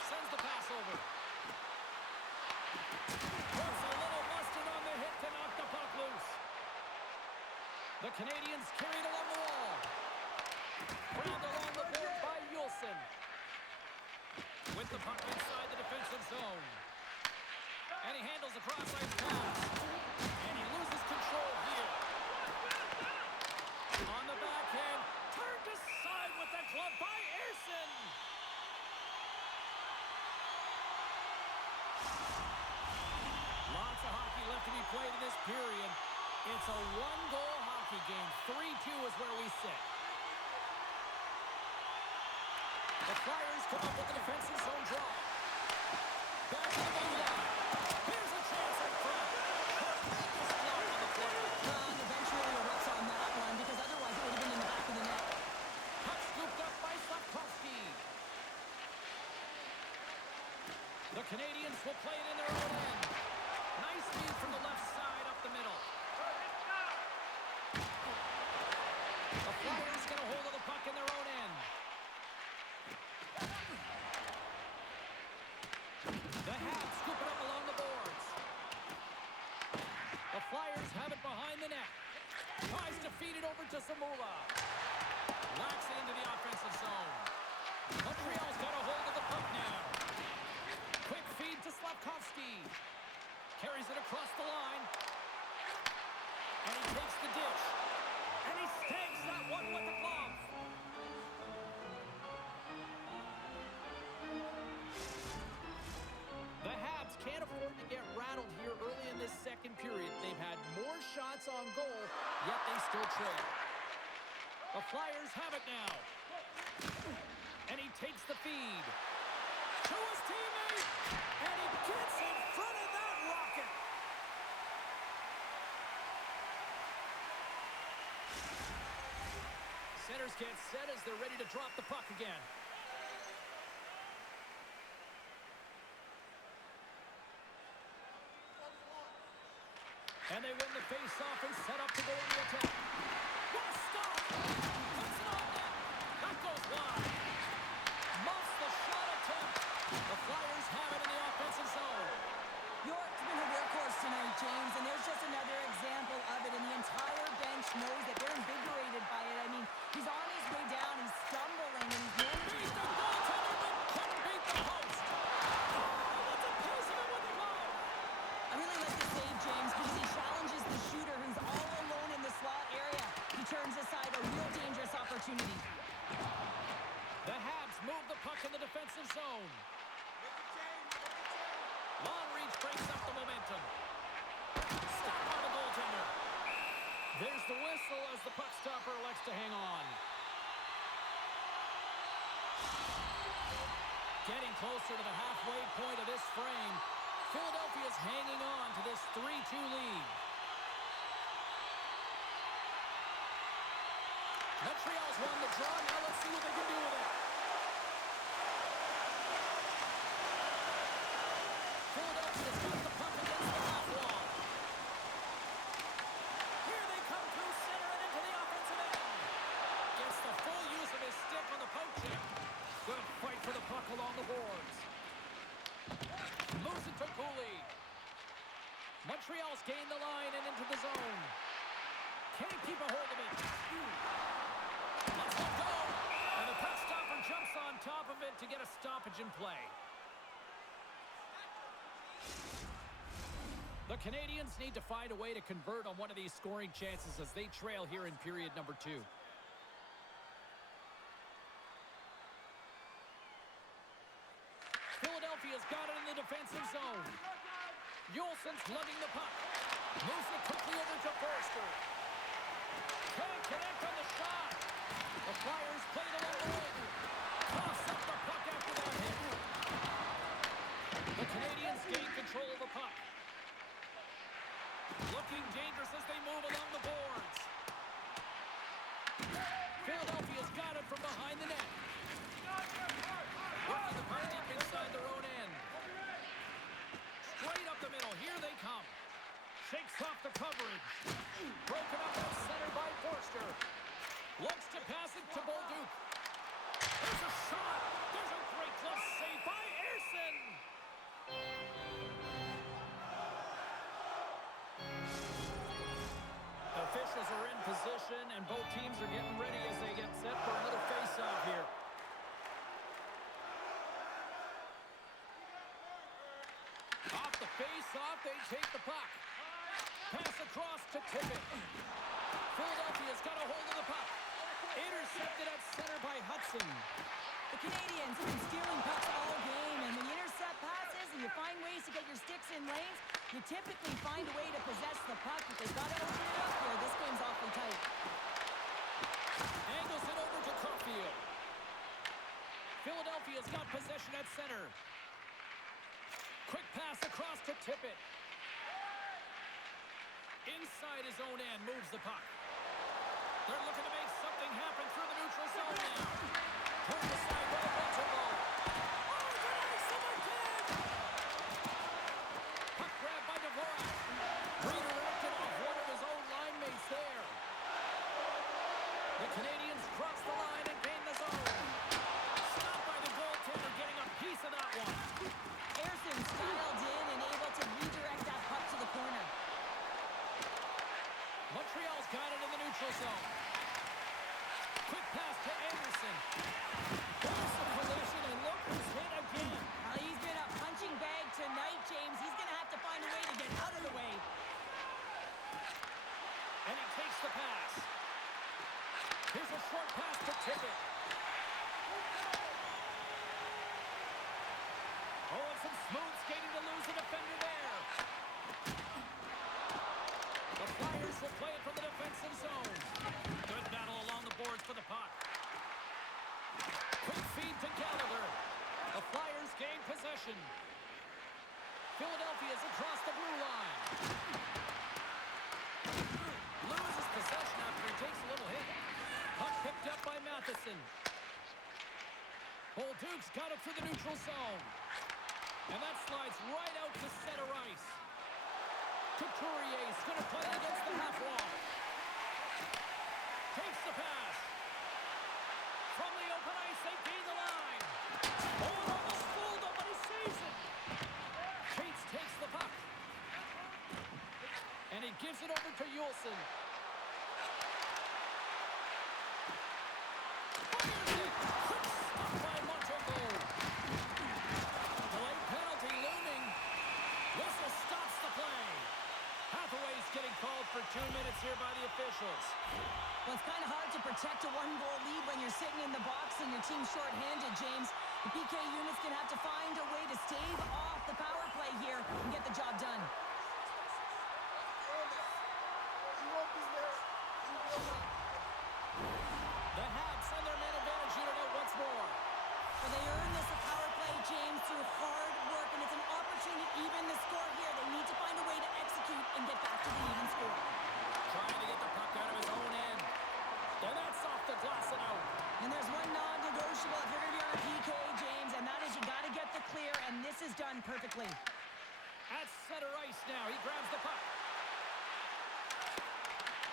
Sends the pass over. Puts a little mustard on the hit to knock the puck loose. The Canadiens carry it along the wall. Ground along the board by Yulson. With the puck inside the defensive zone. And he handles the cross-ice pass. And he loses control here. On the backhand. Turned aside with the glove by Ersson. Lots of hockey left to be played in this period. It's a one-goal hockey game. 3-2 is where we sit. The Flyers come up with the defensive zone draw. Back to the blue line. Here's a chance in front. Tremendous block on the play. And eventually a refs on that one because otherwise it would have been in the back of the net. Puck scooped up by Slavkovsky. The Canadiens will play it in their own end. Nice feed from the left side up the middle. The Flyers get a hold of the puck in their own end. The Habs scoop it up along the boards. The Flyers have it behind the net. Tries to feed it over to Zamula. Locks it into the offensive zone. Montreal's got a hold of the puck now. Quick feed to Slavkovsky. Carries it across the line. And he takes the dish. And he snags that one with the glove. The Habs can't afford to get rattled here early in this second period. They've had more shots on goal, yet they still trail. The Flyers have it now. And he takes the feed. To his teammate. And he gets in front of that rocket. Centers get set as they're ready to drop the puck again. And they win the face-off and set up to go on the attack. What a stop! Puts it on net. That goes wide. Muffs the shot attempt. The Flyers have it in the offensive zone. York's been a workhorse tonight, James, and there's just another example of it, and the entire bench knows that they're invigorated by it. I mean, he's on his way down, he's stumbling, and he's managing Beat the goaltender, but couldn't beat the post. Oh, that's a piece of it with the glove. I really like the save, James, because he challenges the shooter who's all alone in the slot area. He turns aside a real dangerous opportunity. The Habs move the puck in the defensive zone. Long reach breaks up the momentum. Stop by the goaltender. There's the whistle as the puck stopper elects to hang on. Getting closer to the halfway point of this frame. Philadelphia's hanging on to this 3-2 lead. Montreal's won the draw. Now let's see what they can do with it. Philadelphia's got the puck against the half wall. Here they come through center and into the offensive end. Gets the full use of his stick on the poke check. Good fight for the puck along the boards. Moves it to Cooley. Montreal's gained the line and into the zone. Can't keep a hold of it. Let's let go. And the puck stopper jumps on top of it to get a stoppage in play. The Canadiens need to find a way to convert on one of these scoring chances as they trail here in period number 2. Philadelphia's got it in the defensive zone. Yolson's lugging the puck. Moves it quickly over to Forster. Can't connect on the shot. The Flyers played along the wing. Toss up the puck after that hit. The Canadiens gain control of the puck. Looking dangerous as they move along the boards. Philadelphia's got it from behind the net. Working the puck deep inside their own end. Straight up the middle. Here they come. Shakes off the coverage. Broken up at center by Forster. Looks to pass it to Bolduc. There's a shot. There's a great glove save by Ersson. Officials are in position, and both teams are getting ready as they get set for a little face-off here. Off the face-off, they take the puck. Pass across to Tippett. Philadelphia's got a hold of the puck. Intercepted at center by Hudson. The Canadiens have been stealing pucks all game, and when you intercept passes and you find ways to get your sticks in lanes, you typically find a way to possess the puck, but they've got to open it up here. This game's awfully tight. Angles it over to Caulfield. Philadelphia's got possession at center. Quick pass across to Tippett. Inside his own end, moves the puck. They're looking to make something happen through the neutral zone now. Turned aside by Montreal. Oh, did someone did! Puck grab by Dvorak. Redirected off one of his own line mates there. The Canadiens cross the line and gain the zone. Stopped by the goaltender, getting a piece of that one. Ersson styled in and able to redirect that puck to the corner. Montreal's got it in the neutral zone. Quick pass to Anderson. There's the collision, and look who's hit again. He's been a punching bag tonight, James. He's going to have to find a way to get out of the way. And he takes the pass. Here's a short pass to Tippett. Oh, and some smooth skating to lose a defender there. The Flyers will play it from the defensive zone. Good battle along the boards for the puck. Quick feed to Gallagher. The Flyers gain possession. Philadelphia's across the blue line. Loses possession after he takes a little hit. Puck picked up by Matheson. Bolduc's got it through the neutral zone. And that slides right out to center ice. Couturier's going to play it against the half wall. Takes the pass. From the open ice, they gain the line. Oh, it almost fooled him, but he saves it. Cates takes the puck. And he gives it over to Yolson. Fires it. Quick stop by Montreal. Delayed penalty looming. Whistle stops the play. Hathaway's getting called for 2 minutes here by the officials. Well, it's kind of hard to protect a one-goal lead when you're sitting in the box and your team's shorthanded, James. The PK unit's going to have to find a way to stave off the power play here and get the job done. The Habs send their man advantage unit out once more. Well, they earn this a power play, James, through hard work, and it's an opportunity to even the score here. They need to find a way to execute and get back to the even score. Trying to get the puck out of his own end. And that's off the glass and out. And there's one non-negotiable if you're going to be on a PK, James, and that is you got to get the clear, and this is done perfectly. At center ice now. He grabs the puck.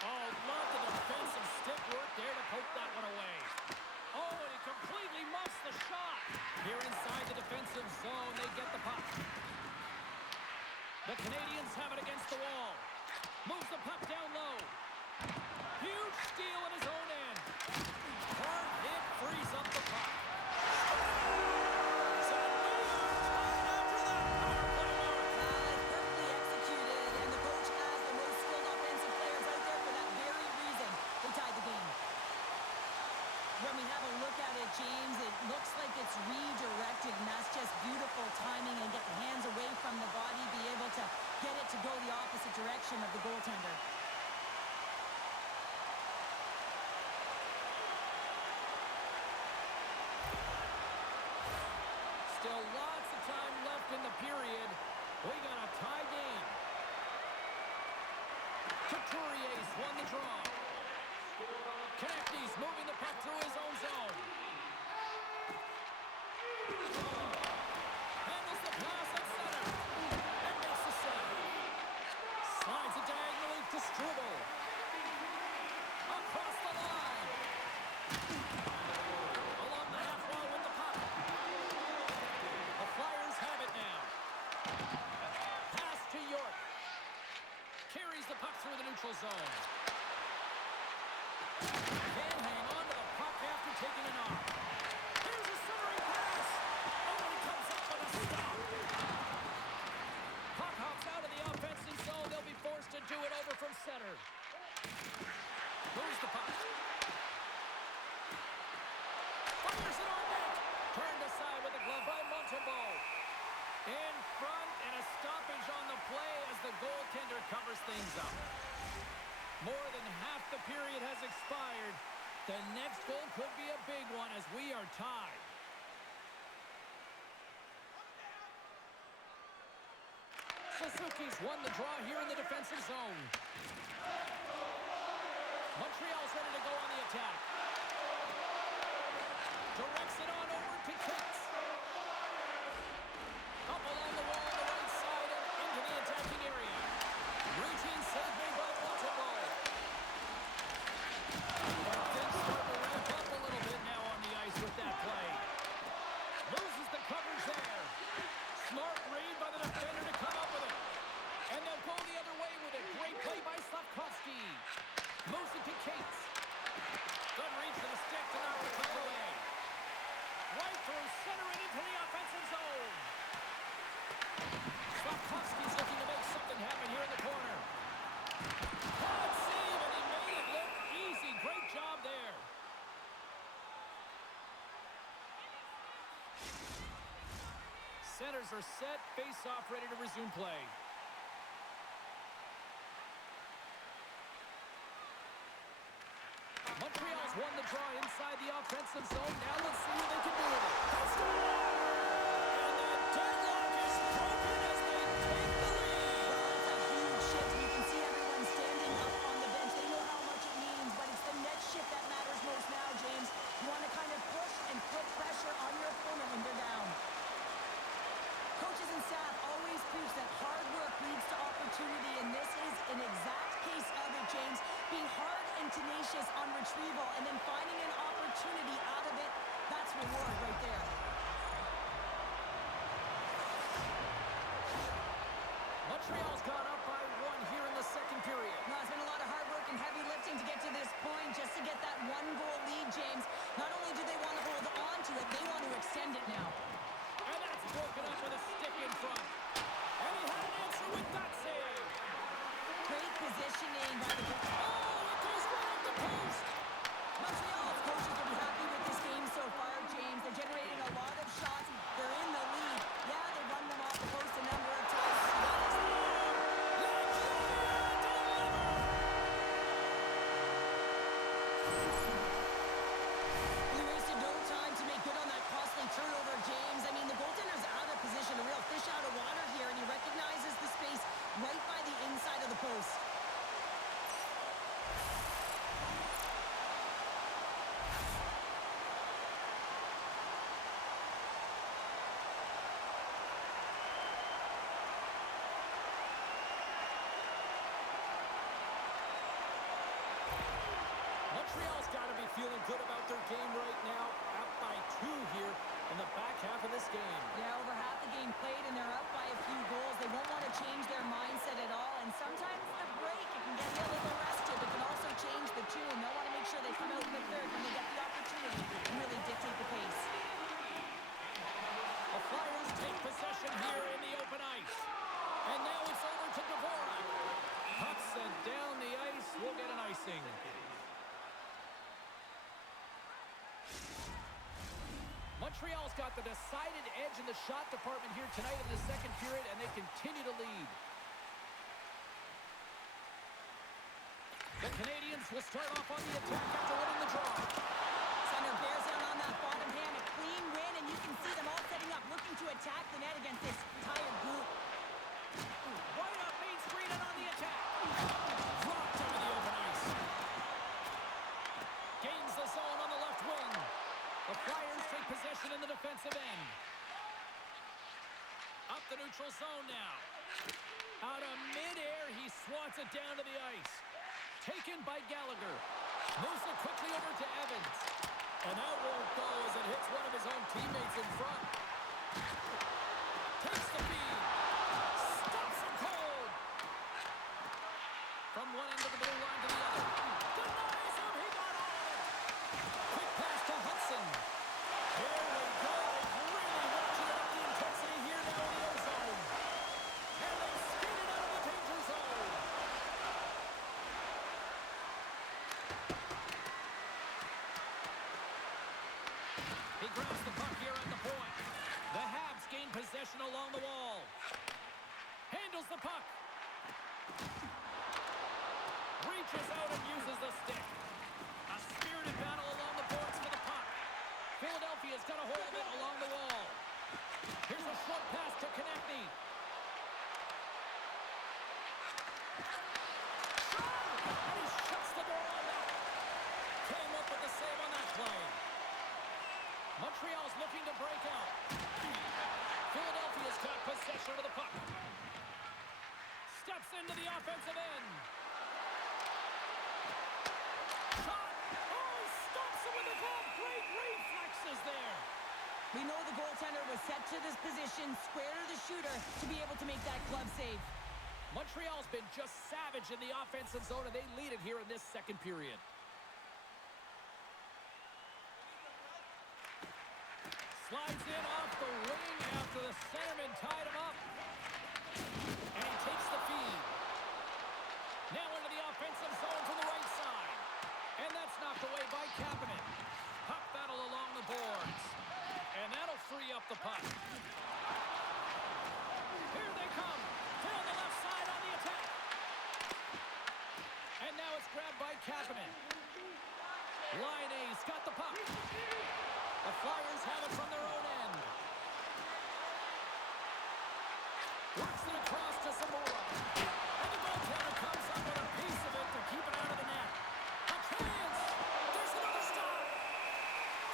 Oh, love the defensive stick work there to poke that one away. Oh, and he completely muffs the shot. Here inside the defensive zone, they get the puck. The Canadiens have it against the wall. Moves the puck down low. Huge steal in his own end. Hard hit frees up the puck. So after that power play mark. Perfectly executed. When we have a look at it, James, it looks like it's redirected, and that's just beautiful timing and get the hands away from the body, be able to get it to go the opposite direction of the goaltender. Still lots of time left in the period. We got a tie game. Couturier's won the draw. Konechny's moving the puck through his own zone. Handles the pass at center. And makes the save. Slides it diagonally to Struble. Across the line. Along the half wall with the puck. The Flyers have it now. Pass to York. Carries the puck through the neutral zone. Can hang on to the puck after taking it off. Here's a centering pass. Oh, he comes up with a stop. Puck hops out of the offensive zone. They'll be forced to do it over from center. Moves the puck. Fires it on net. Turned aside with a glove by Montembeau. In front, and a stoppage on the play as the goaltender covers things up. More than half the period has expired. The next goal could be a big one as we are tied. Suzuki's won the draw here in the defensive zone. Montreal's ready to go on the attack. Directs it on over to Cates. Up along the wall on the right side and into the attacking area. Routine save made by Montembeau. Things start to ramp up a little bit now on the ice with that play. Loses the coverage there. Smart read by the defender to come up with it. And they'll go the other way with it. Great play by Slavkovsky. Moves it to Cates. Good reach to the stick to knock the puck away. Right through center and into the offensive zone. Slavkovsky's looking to make something happen here in the corner. Hard save, and he made it look easy. Great job there. Centers are set, face-off ready to resume play. Montreal's won the draw inside the offensive zone. Now let's see what they can do with it. And the deadlock is broken as they take the lead. Well, it's a huge shift. You can see everyone standing up on the bench. They know how much it means, but it's the next shift that matters most now, James. You want to kind of push and put pressure on your opponent when they're down. Coaches and staff always preach that hard work leads to opportunity, and this is an exact case of it, James. Being hard and tenacious on retrieval and then finding an opportunity out of it, that Montreal's got the decided edge in the shot department here tonight in the second period, and they continue to lead. The Canadiens will start off on the attack after winning the draw. Center bears down on that bottom hand. A clean win, and you can see them all setting up, looking to attack the net against this tired group. Right up Main Street and on the attack. Dropped over the open ice. Gains the zone on the left wing. The Flyers take possession in the defensive end. Up the neutral zone now. Out of midair, he swats it down to the ice. Taken by Gallagher. Moves it quickly over to Evans. And that won't go as it hits one of his own teammates in front. Takes the feed. Stops him cold. From one end of the blue line to the other. Denies him. He got all of it. Quick pass to Hudson. Here we go. Really ratcheted up the intensity here now in the O-zone. And they skated out of the danger zone. He grabs the puck here at the point. The Habs gain possession along the wall. Handles the puck. Reaches out and uses the stick. A spirited battle along the boards for the puck. Philadelphia's got a hold of it along the wall. Here's a short pass to Konechny. And he shuts the door on that. Came up with the save on that play. Montreal's looking to break out. Philadelphia's got possession of the puck. Steps into the offensive end. Shot! Oh, he stops him with the glove. Great reflexes there. We know the goaltender was set to this position, square to the shooter, to be able to make that glove save. Montreal's been just savage in the offensive zone, and they lead it here in this second period. Slides in off the wing after the centerman tied him up. And he takes the feed. Now into the offensive zone from the right side. And that's knocked away by Kapanen. Puck battle along the boards. And that'll free up the puck. Here they come. They're on the left side on the attack. And now it's grabbed by Kapanen. Line A's got the puck. The Flyers have it from their own end. Works it across to Zamora. And the goaltender comes up with a piece of it to keep it out of the net. A chance! There's another stop!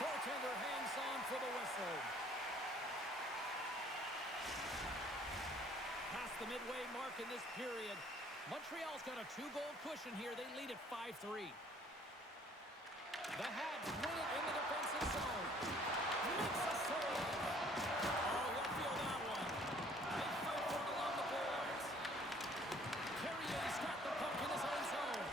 Goaltender hangs on for the whistle. Past the midway mark in this period. Montreal's got a 2-goal cushion here. They lead at 5-3. The Habs win it in the defensive zone. Makes a save. Oh, he'll feel that one. They fight for it along the boards. Carrier's got the puck in his own zone.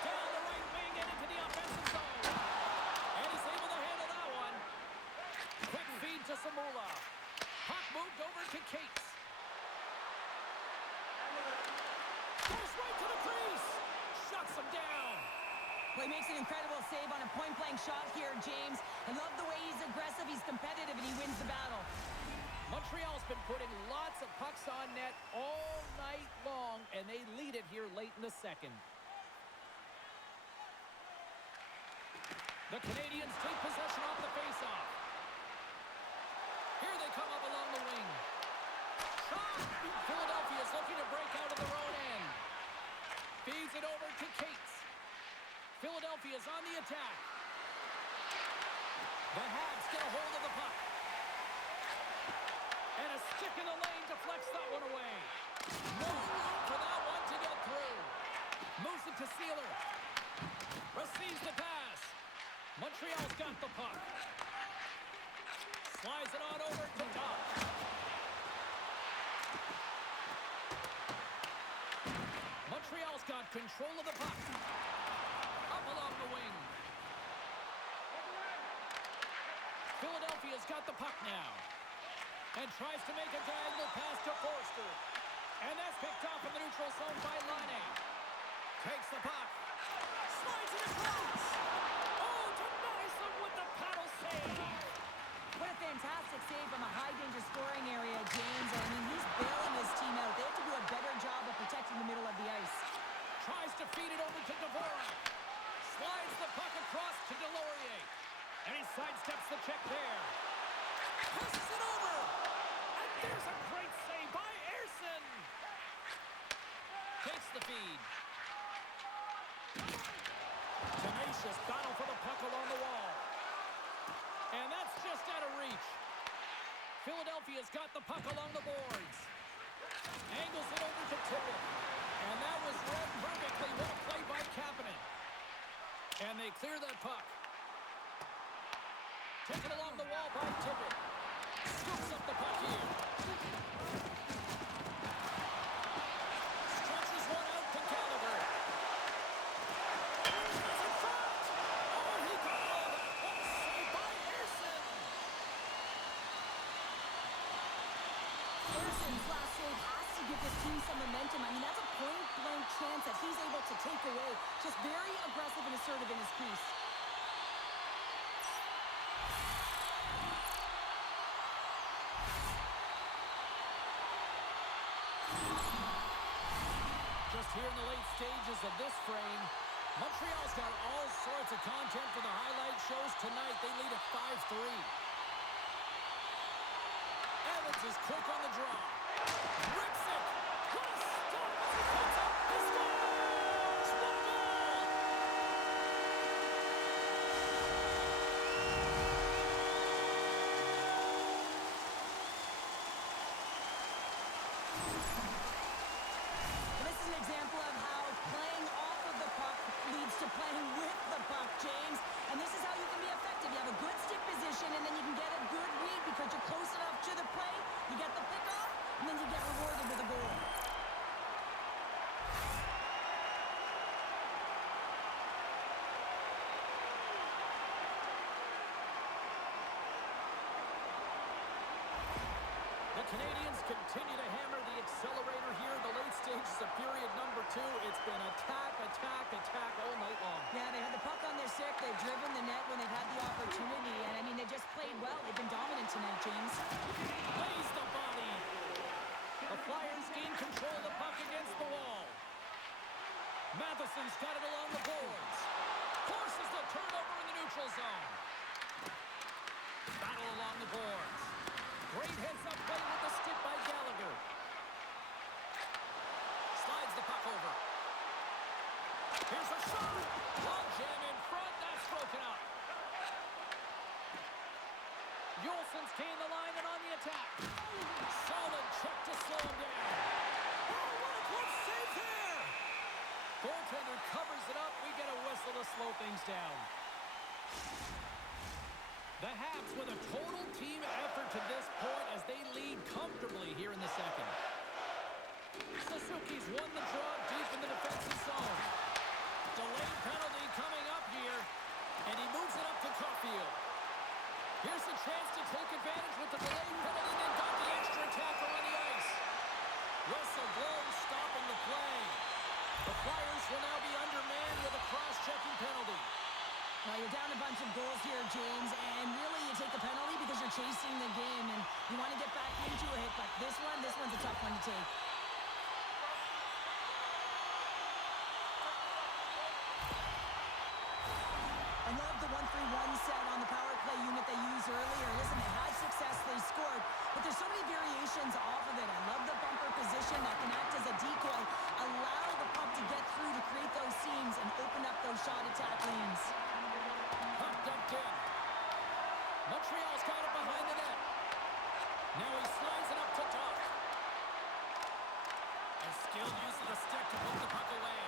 Down the right wing and into the offensive zone. And he's able to handle that one. Quick feed to Samula. Puck moved over to Cates. Goes right to the crease. Shuts him down. Well, he makes an incredible save on a point-blank shot here, James. I love the way he's aggressive, he's competitive, and he wins the battle. Montreal's been putting lots of pucks on net all night long, and they lead it here late in the second. The Canadiens take possession off the faceoff. Here they come up along the wing. Shot! Philadelphia's looking to break out of their own end. Feeds it over to Cates. Philadelphia's on the attack. The Habs get a hold of the puck. And a stick in the lane deflects that one away. No room for that one to get through. Moves it to Sealer. Receives the pass. Montreal's got the puck. Slides it on over to Dodge. Montreal's got control of the puck. Up along the wing. Philadelphia's got the puck now. And tries to make a diagonal pass to Forster. And that's picked off in the neutral zone by Laine. Takes the puck. Slides it across. Oh, denies him shape on the high-danger scoring area, James. I mean, he's bailing his team out. They have to do a better job of protecting the middle of the ice. Tries to feed it over to Dvorak. Slides the puck across to Delorier. And he sidesteps the check there. Passes it over. And there's a great save by Ersson. Takes the feed. Tenacious battle for the puck along the wall. And that's just out of reach. Philadelphia's got the puck along the boards. Angles it over to Tippett. And that was read perfectly. What a play by Kapanen. And they clear that puck. Taken along the wall by Tippett. Scoops up the puck here. Stretches one out to Gallagher. It's in front. Oh, he got all that. What a save by Ersson. Ersson's last save has to give this team some momentum. I mean, that's a point-blank chance that he's able to take away. Just very aggressive and assertive in his crease. Just here in the late stages of this frame, Montreal's got all sorts of content for the highlight shows tonight. They lead at 5-3. Evans is quick on the draw. Rips it. What a stop as he comes up. He scores! What a goal! And this is an example of how playing off of the puck leads to playing with the puck, James. And this is how you can be effective. You have a good stick position, and then you can get a good read because you're close enough to the play. You get the pickoff, and then you get rewarded with a goal. The Canadiens continue to hammer the accelerator here in the late stages of period number 2. It's been attack, attack, attack all night long. Yeah, they had the puck on their stick. They've driven the net when they've had the opportunity. And, I mean, they just played well. They've been dominant tonight, James. Lays the body. The Flyers gain control of the puck against the wall. Matheson's got it along the boards. Forces the turnover in the neutral zone. Battle along the boards. Great heads-up play with the stick by Gallagher. Slides the puck over. Here's a shot. Long jam in front. That's broken up. Yolson's gained the line and on the attack. Solid check to slow him down. Oh, what a close save there. Goaltender covers it up. We get a whistle to slow things down. The Habs with a total team effort to this point as they lead comfortably here in the second. Suzuki's won the draw deep in the defensive zone. Delayed penalty coming up here, and he moves it up to Caulfield. Here's a chance to take advantage with the delayed penalty, and got the extra tackle on the ice. Whistle blows, stopping the play. The Flyers will now be undermanned with a cross-checking penalty. Now, you're down a bunch of goals here, James, and really you take the penalty because you're chasing the game, and you want to get back into a hit, but this one's a tough one to take. I love the 1-3-1 set on the power play unit they used earlier. Listen, they had success, they scored, but there's so many variations off of it. I love the bumper position that can act as a decoy, allow the puck to get through to create those seams and open up those shot attack lanes. Puck dumped in. Montreal's got it behind the net. Now he slides it up to Doc. A skilled use of the stick to put the puck away.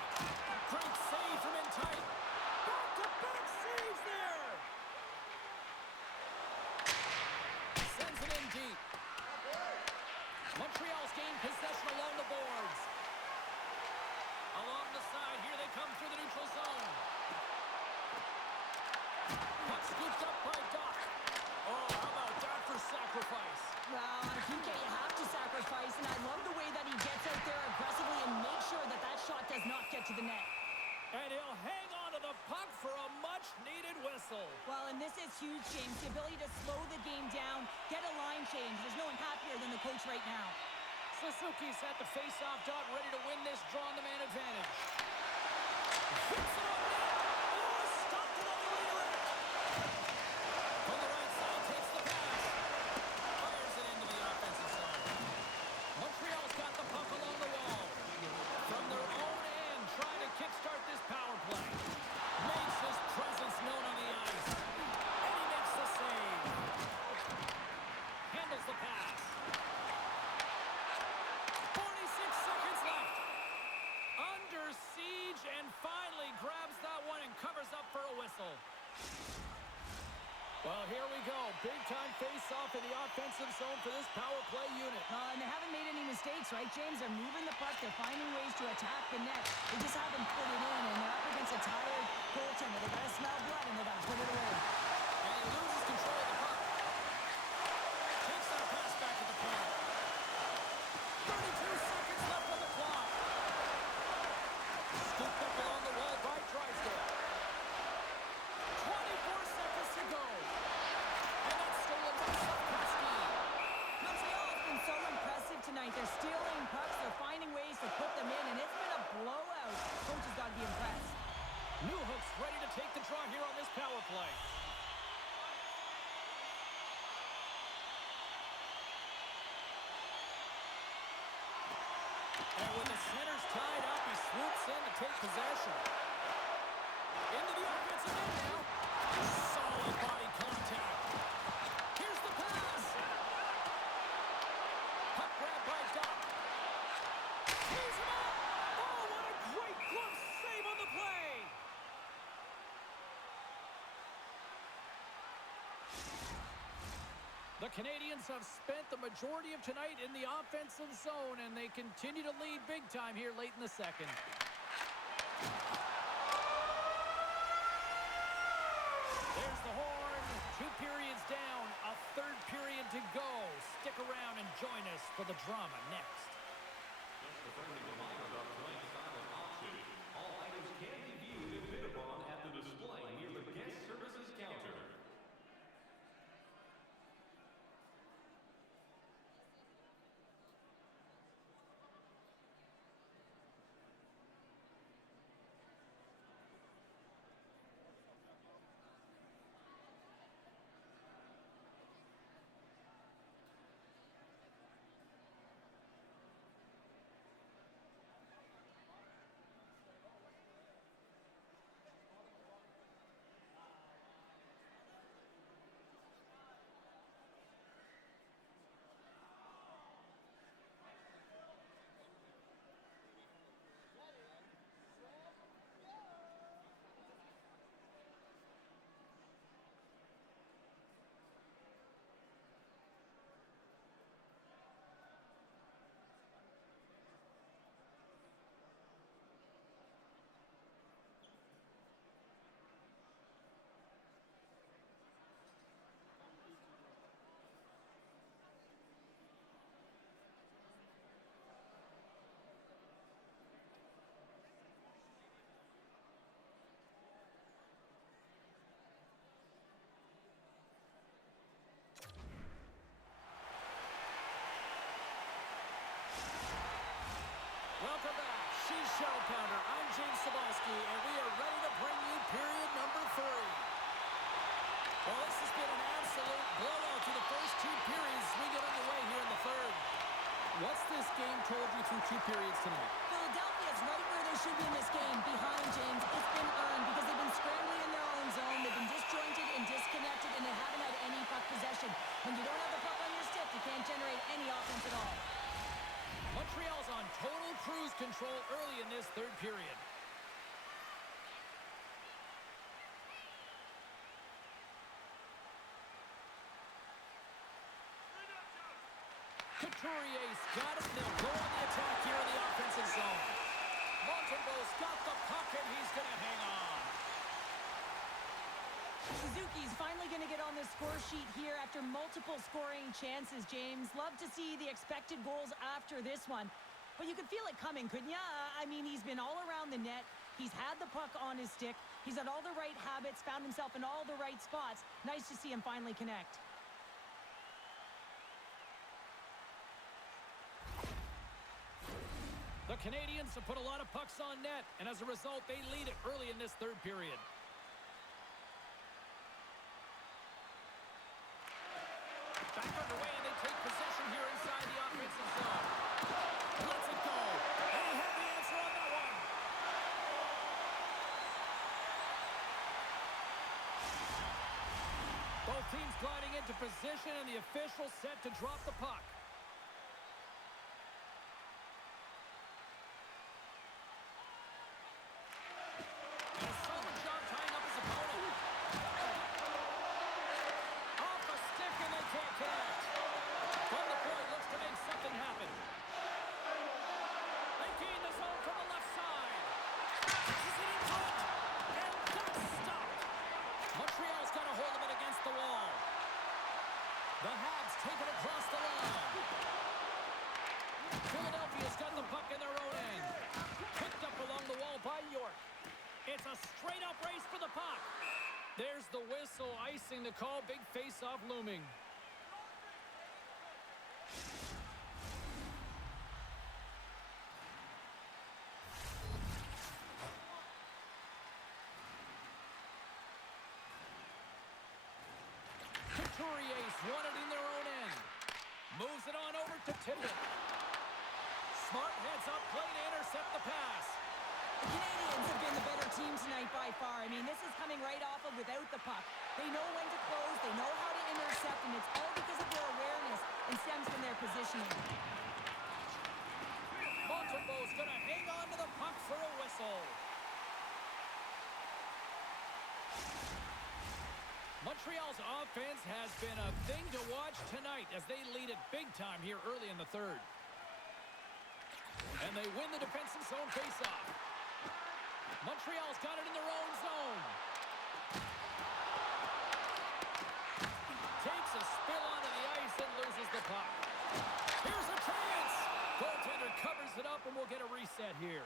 Great save from in tight. Back-to-back saves there. Sends it in deep. Montreal's gained possession along the boards. Along the side, here they come through the neutral zone. Puck scooped up by Doc. Oh, how about that for sacrifice? Well, on a PK, you have to sacrifice, and I love the way that he gets out there aggressively and makes sure that that shot does not get to the net. And he'll hang on to the puck for a much much-needed whistle. Well, and this is huge, James. The ability to slow the game down, get a line change. There's no one happier than the coach right now. Suzuki's at the face-off dot, ready to win this draw on the man advantage. Hits it on net. Oh, stopped it on the redirect. On the right side, takes the pass. Fires it into the offensive zone. Montreal's got the puck along the wall. From their own end, trying to kickstart this power play. Makes his presence known on the ice. And he makes the save. Handles the pass. 46 seconds left. Under siege and finally grabs that one and covers up for a whistle. Well, here we go. Big-time face-off in the offensive zone for this power play unit. And they haven't made any mistakes, right, James? They're moving the puck. They're finding ways to attack the net. They just haven't put it in, and they're up against a tired goaltender. They got to smell blood, and they got to put it away. And he loses control of the puck. Takes that pass back to the point. 32 seconds left on the clock. Scooped up along the wall by Drysdale. 24 seconds to go. And that's stolen by Slavkovsky. Montreal has been so impressive tonight. They're stealing pucks. They're finding ways to put them in, and it's been a blowout. Coach has got to be impressed. Newhook's ready to take the draw here on this power play. And with the centers tied up, he swoops in to take possession. Into the offensive end now. Solid body contact. Here's the pass. Puck grab by Doc. Tees him up. Oh, what a great glove save on the play. The Canadiens have spent the majority of tonight in the offensive zone, and they continue to lead big time here late in the second. There's the horn. 2 periods down, a third period to go. Stick around and join us for the drama next. Just a friendly reminder about tonight's silent auction. All items can be viewed and bid upon at the display near the guest services counter. Welcome back. She's Show Pounder. I'm James Cebulski, and we are ready to bring you period number 3. Well, this has been an absolute blowout through the first 2 periods as we get underway here in the third. What's this game told you through 2 periods tonight? Philadelphia's right where they should be in this game, behind, James. It's been earned because they've been scrambling in their own zone. They've been disjointed and disconnected, and they haven't had any puck possession. When you don't have the puck on your stick, you can't generate any offense at all. Montreal's on total cruise control early in this third period. Couturier's got it. They'll go on the attack here in the offensive zone. Montembeau's got the puck, and he's going to hang on. Suzuki's finally going to get on the score sheet here after multiple scoring chances, James. Love to see the expected goals after this one. But you could feel it coming, couldn't you? I mean, he's been all around the net. He's had the puck on his stick. He's had all the right habits, found himself in all the right spots. Nice to see him finally connect. The Canadiens have put a lot of pucks on net, and as a result, they lead it early in this third period. Back underway, and they take possession here inside the offensive zone. Lets it go, and he had the answer on that one. Both teams gliding into position, and the official set to drop the puck. The Habs take it across the line. Philadelphia's got the puck in their own end. Picked up along the wall by York. It's a straight-up race for the puck. There's the whistle, icing the call. Big face-off looming. Couturiers won it in their own end. Moves it on over to Tippett. Smart heads up, play to intercept the pass. The Canadiens have been the better team tonight by far. I mean, this is coming right off of without the puck. They know when to close, they know how to intercept, and it's all because of their awareness and stems from their positioning. Montembeau's going to hang on to the puck for a whistle. Montreal's offense has been a thing to watch tonight as they lead it big time here early in the third. And they win the defensive zone faceoff. Montreal's got it in their own zone. Takes a spill onto the ice and loses the puck. Here's a chance. Goaltender covers it up and we'll get a reset here.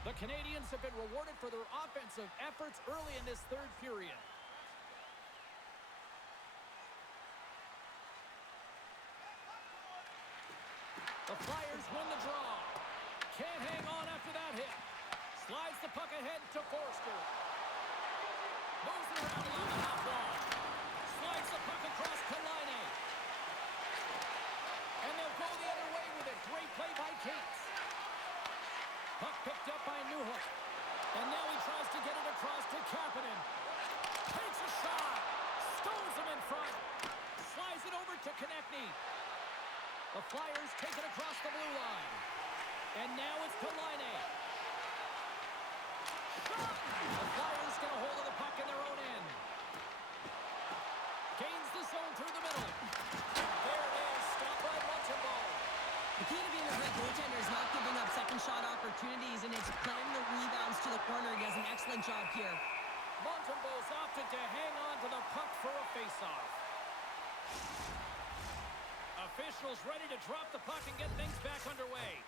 The Canadiens have been rewarded for their offensive efforts early in this third period. The Flyers win the draw. Can't hang on after that hit. Slides the puck ahead to Forster. Moves it around along the half wall. Slides the puck across to Laine. And they'll go the other way with it. Great play by Cates. Puck picked up by Newhook. And now he tries to get it across to Kapanen. Takes a shot. Stones him in front. Slides it over to Konechny. The Flyers take it across the blue line. And now it's to Laine. Shot! The Flyers get a hold of the puck in their own end. Gains the zone through the middle. There it is. Stop by Montembeau. The key to being a great goaltender is not giving up second shot opportunities, and it's playing the rebounds to the corner. He does an excellent job here. Montembeau's opted to hang on to the puck for a faceoff. Officials ready to drop the puck and get things back underway.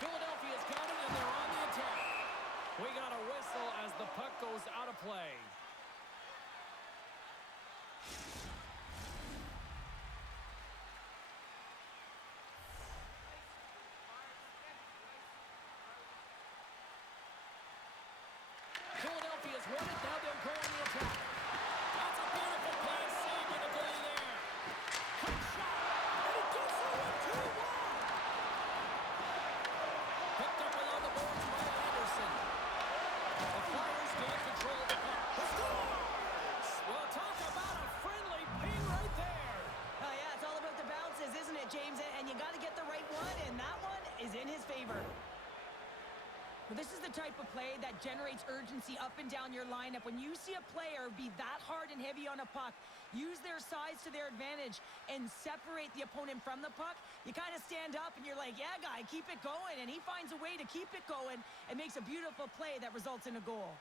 Philadelphia's got it, and they're on the attack. We got a whistle as the puck goes out of play. Philadelphia's won it. Now they'll go on the attack. That's a beautiful pass. Save with a goal there. Quick shot. And it gets over 2-1. Picked up along the boards by Anderson. The Flyers gain control of the puck. The scores! Well, talk about a friendly ping right there. Oh, yeah, it's all about the bounces, isn't it, James? And you got to get the right one, and that one is in his favor. Well, this is the type of play that generates urgency up and down your lineup. When you see a player be that hard and heavy on a puck, use their size to their advantage, and separate the opponent from the puck, you kind of stand up and you're like, yeah, guy, keep it going. And he finds a way to keep it going and makes a beautiful play that results in a goal.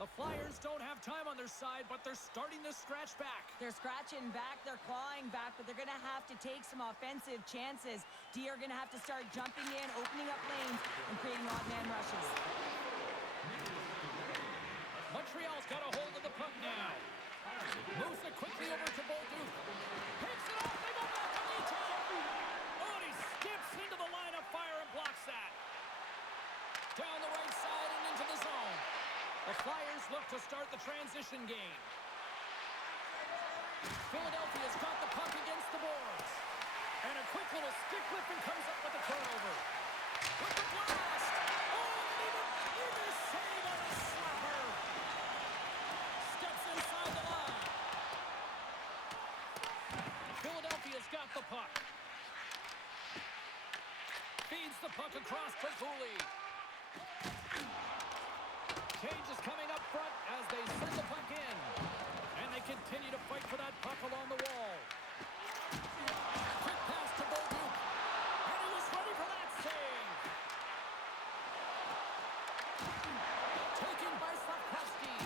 The Flyers don't have time on their side, but they're starting to scratch back. They're scratching back, they're clawing back, but they're going to have to take some offensive chances. D are going to have to start jumping in, opening up lanes, and creating odd man rushes. Montreal's got a hold of the puck now. Moves it quickly over to Bolduc. Picks it off, they go back on the attack. Oh, and he skips into the line of fire and blocks that. Down the right side and into the zone. The Flyers look to start the transition game. Philadelphia's got the puck against the boards. And a quick little stick lift and comes up with a turnover. With the blast! Oh, and a save on a slapper. Steps inside the line. Philadelphia's got the puck. Feeds the puck across to Cooley. Cage is coming up front as they send the puck in. And they continue to fight for that puck along the wall. Quick pass to Bolduc. And he was ready for that save. Taken by Slavkovsky.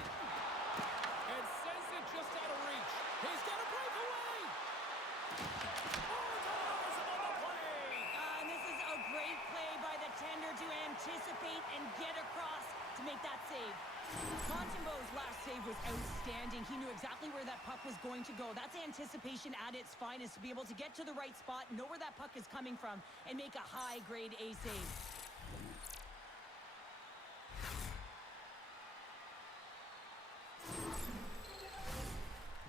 And sends it just out of reach. He's got a breakaway. Oh, denies him on the play. And this is a great play by the tender to anticipate and get across to make that save. Montembeau's last save was outstanding. He knew exactly where that puck was going to go. That's anticipation at its finest, to be able to get to the right spot, know where that puck is coming from, and make a high-grade A save.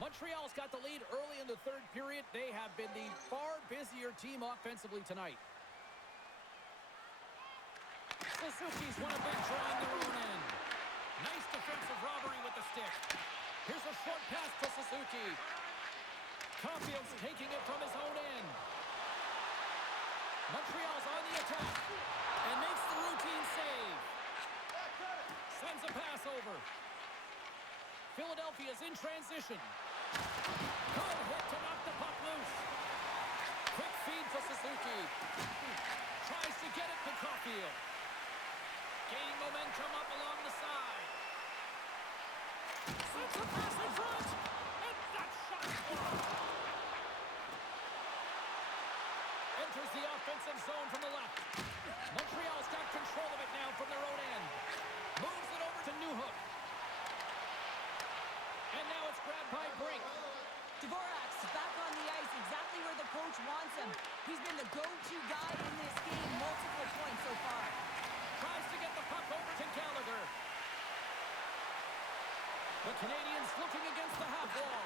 Montreal's got the lead early in the third period. They have been the far busier team offensively tonight. Suzuki's won a big drawing their own end. Nice defensive robbery with the stick. Here's a short pass to Suzuki. Caulfield's taking it from his own end. Montreal's on the attack and makes the routine save. Sends a pass over. Philadelphia's in transition. Good hit to knock the puck loose. Quick feed to Suzuki. Tries to get it to Caulfield. Gaining momentum up along the side. Sends a pass in front. And that shot blocked. Enters the offensive zone from the left. Montreal's got control of it now from their own end. Moves it over to Newhook. And now it's grabbed by Brink. Dvorak's back on the ice, exactly where the coach wants him. He's been the go-to guy in this game, multiple points so far. Tries to get the puck over to Gallagher. The Canadiens looking against the half wall.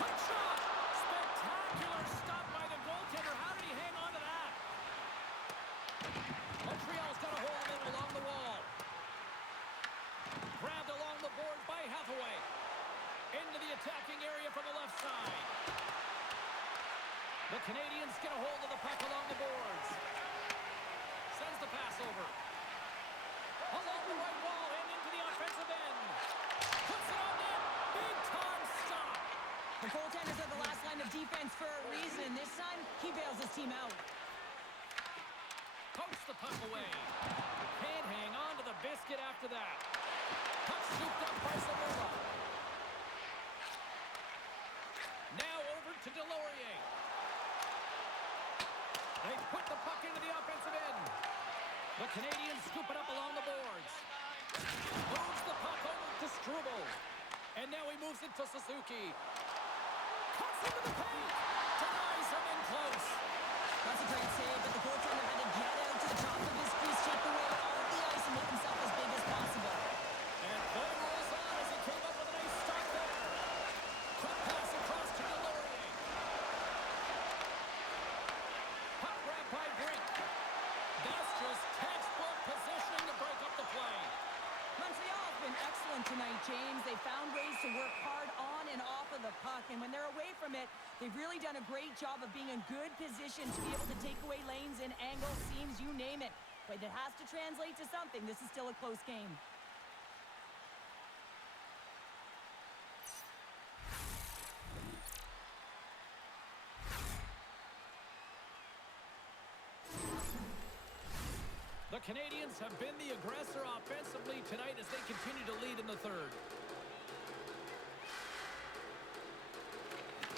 Quick shot! Spectacular stop by the goaltender. How did he hang on to that? Montreal's got a hold of it along the wall. Grabbed along the boards by Hathaway. Into the attacking area from the left side. The Canadiens get a hold of the puck along the boards. Sends the pass over. Along the right wall and into the offensive end. Puts it on net. Big time stop. The goaltenders are the last line of defense for a reason. This time, he bails his team out. Pokes the puck away. Can't hang on to the biscuit after that. Puck scooped up by Zamora. Now over to Delorier. They put the puck into the offensive end. The Canadiens scoop it up along the boards. Moves the puck over to Struble. And now he moves it to Suzuki. Cuts into the paint. Denies him in close. That's a great save, but the goaltender had to get out to the top of his crease, take the weight off the ice, and make himself as big as possible. And play rolls on as he came up with a nice start there. Quick pass across to Delorier. Puck grab by Brink. That's just textbook positioning to break up the play. Montreal has been excellent tonight, James. They found ways to work hard on and off of the puck, and when they're away from it, they've really done a great job of being in good position to be able to take away lanes and angles, seams, you name it. But it has to translate to something. This is still a close game. The Canadiens have been the aggressor offensively tonight as they continue to lead in the third.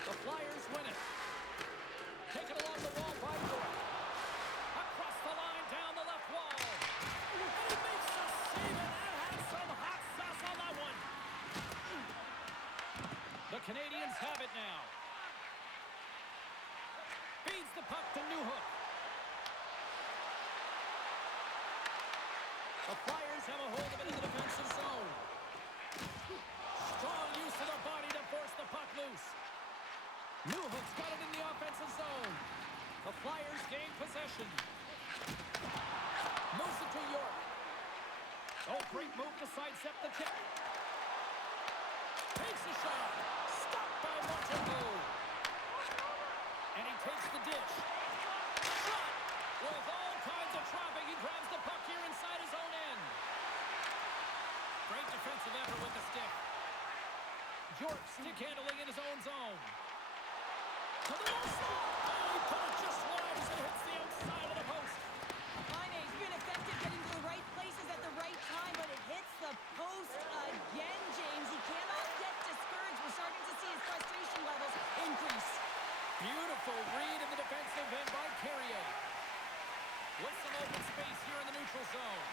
The Flyers win it. Taken along the wall by York. Across the line, down the left wall. And he makes the save, and that had some hot sauce on that one. The Canadiens have it now. Feeds the puck to Newhook. The Flyers have a hold of it in the defensive zone. Strong use of the body to force the puck loose. Newhook's got it in the offensive zone. The Flyers gain possession. Moves it to York. Oh, great move to sidestep the kick. Takes a shot. Stopped by Montreal. And he takes the dish. Shot! With all kinds of traffic, he grabs the puck here inside his own end. Great defensive effort with the stick. York stick handling in his own zone. To the low slot. Oh, he put it just wide as it hits the outside of the post. He's been effective getting to the right places at the right time, but it hits the post again, James. He cannot get discouraged. We're starting to see his frustration levels increase. Beautiful read in the defensive end by Carrier. With some open space here in the neutral zone.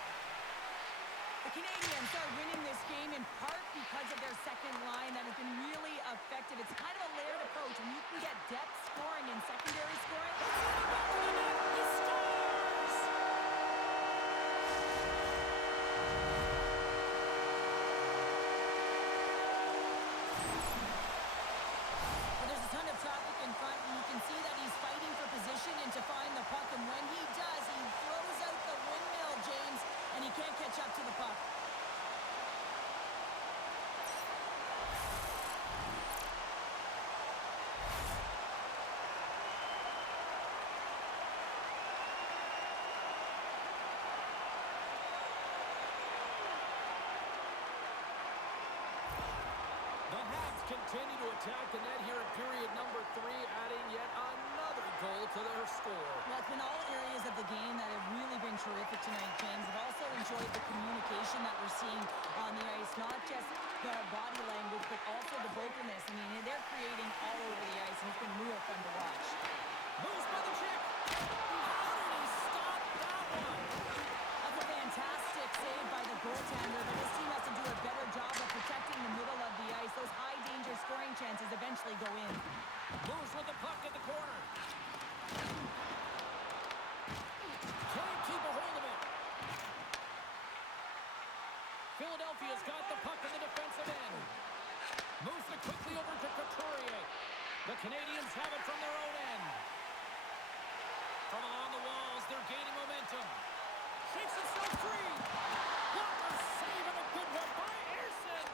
The Canadiens are winning this game in part because of their second line that has been really effective. It's kind of a layered approach. When you can get depth scoring and secondary scoring, he scores! Well, there's a ton of traffic in front, and you can see that he's fighting for position and to find the puck. And when he does, he throws out the windmill, James, and he can't catch up to the puck. The Habs continue to attack the net here in period number 3, adding yet another goal to their score. Well, it's been all areas of the game that have really been terrific tonight, James. I've also enjoyed the communication that we're seeing on the ice, not just the body language, but also the vocalness. I mean, they're creating all over the ice, and it's been real fun to watch. Moves by the chick. How did he stop that one? That's a fantastic save by the goaltender, but his team has to do a better job of protecting the middle of the ice. Those high-danger scoring chances eventually go in. Moves with the puck at the corner. Can't keep a hold of it. Philadelphia's got the puck in the defensive end. Moves it quickly over to Couturier. The Canadiens have it from their own end. From along the walls, they're gaining momentum. Shakes himself free. What a save and a good one by Ersson.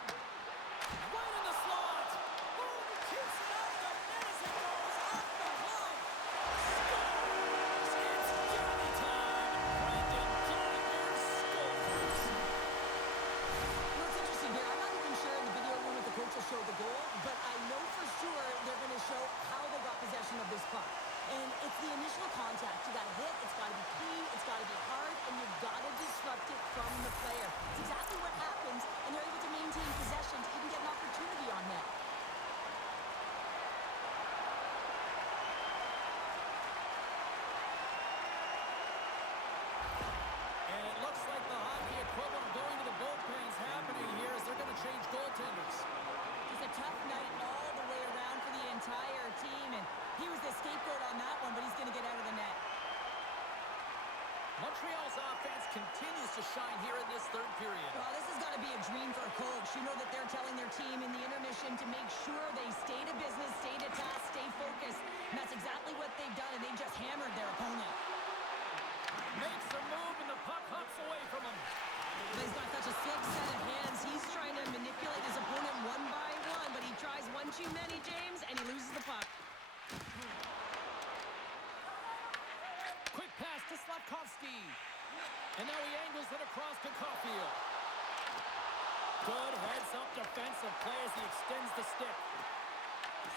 Right in the slot. Oh, he keeps it out of the net as it goes off the glove. Scores! It's Johnny time. Brendan Gallagher scores. You know, it's interesting here. I'm not even sure in the video room if the coach will show the goal, but I know for sure they're going to show how they got possession of this puck. And it's the initial contact. You got to hit, it's got to be clean, it's got to be hard, and you've got to disrupt it from the player. It's exactly what happens, and they're able to maintain possession to even get an opportunity on net. And it looks like the hockey equivalent of going to the bullpen is happening here as they're going to change goaltenders. It's a tough night all the way around for the entire team, and he was the scapegoat on that one, but he's going to get out of the net. Montreal's offense continues to shine here in this third period. Well, this has got to be a dream for a coach. You know that they're telling their team in the intermission to make sure they stay to business, stay to task, stay focused. And that's exactly what they've done, and they just hammered their opponent. Makes a move, and the puck hops away from him. He's got such a slick set of hands. He's trying to manipulate his opponent one by one, but he tries one too many, James, and he loses the puck. Quick pass to Slavkovsky. And now he angles it across to Caulfield. Good heads-up defensive play as he extends the stick.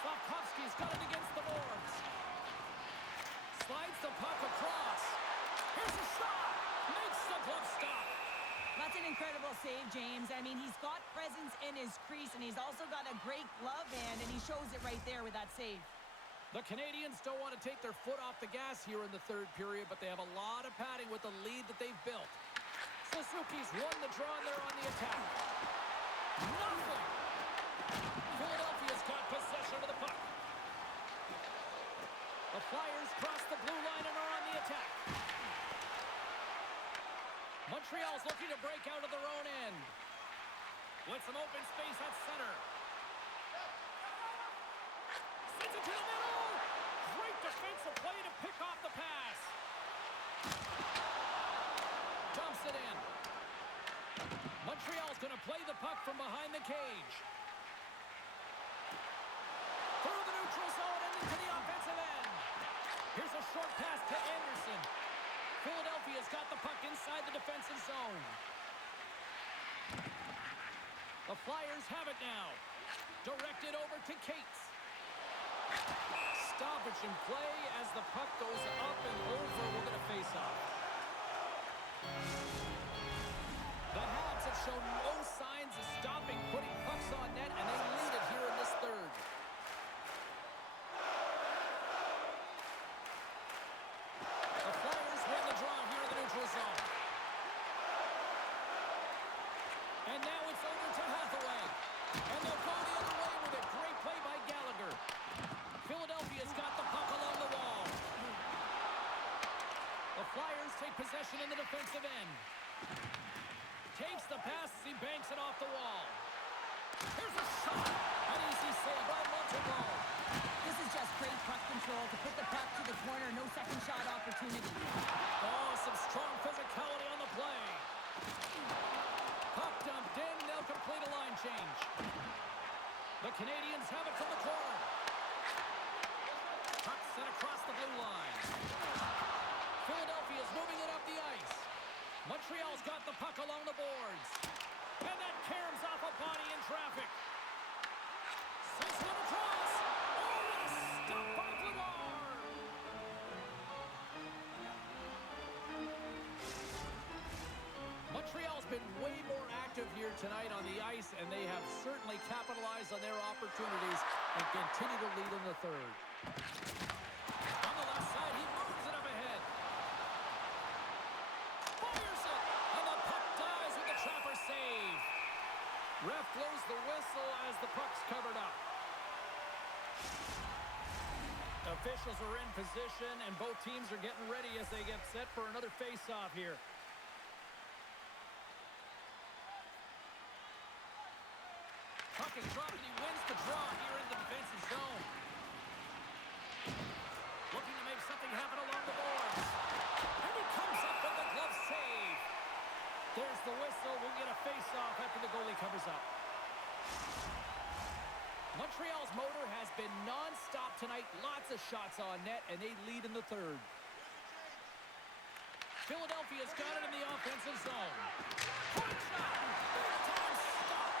Slavkovsky's got it against the boards. Slides the puck across. Here's a shot. Makes the glove stop. That's an incredible save, James. I mean, he's got presence in his crease, and he's also got a great glove hand, and he shows it right there with that save. The Canadiens don't want to take their foot off the gas here in the third period, but they have a lot of padding with the lead that they've built. Suzuki's won the draw, and they're on the attack. Nothing! Philadelphia's got possession of the puck. The Flyers cross the blue line and are on the attack. Montreal's looking to break out of their own end. With some open space at center. Sends it to the middle! Great defensive play to pick off the pass. Dumps it in. Montreal's going to play the puck from behind the cage. Through the neutral zone and into the offensive end. Here's a short pass to Anderson. Philadelphia's got the puck inside the defensive zone. The Flyers have it now. Directed over to Cates. Stoppage in play as the puck goes up and over. We're going to face off. The Habs have shown no signs of stopping putting pucks on net, and they lead it here in this third. The Flyers win the draw here in the neutral zone. And now it's over to Hathaway. And they'll go the other way with it. Great play by Gallagher. Philadelphia's got the puck along the wall. The Flyers take possession in the defensive end. Takes the pass as he banks it off the wall. Here's a shot. An easy save by Montreal. This is just great puck control to put the puck to the corner. No second shot opportunity. Oh, some strong physicality on the play. Puck dumped in. They'll complete a line change. The Canadiens have it from the corner. Puck sent across the blue line. Philadelphia's moving it up the ice. Montreal's got the puck along the boards. And that caroms off a body in traffic. Sends one across. Oh, what a stop by Glenard. Montreal's been way more active here tonight on the ice, and they have certainly capitalized on their opportunities and continue to lead in the third. On the left side, he moves it up ahead. Fires it, and the puck dies with the trapper save. Ref blows the whistle as the puck's covered up. Officials are in position, and both teams are getting ready as they get set for another face-off here. Puck is dropped, and he wins the draw here in the defensive zone. Looking to make something happen along the boards. And he comes up with the glove save. There's the whistle. We'll get a face-off after the goalie covers up. Montreal's motor has been non-stop tonight. Lots of shots on net, and they lead in the third. Philadelphia's got it in the offensive zone. Point shot! Big-time stop!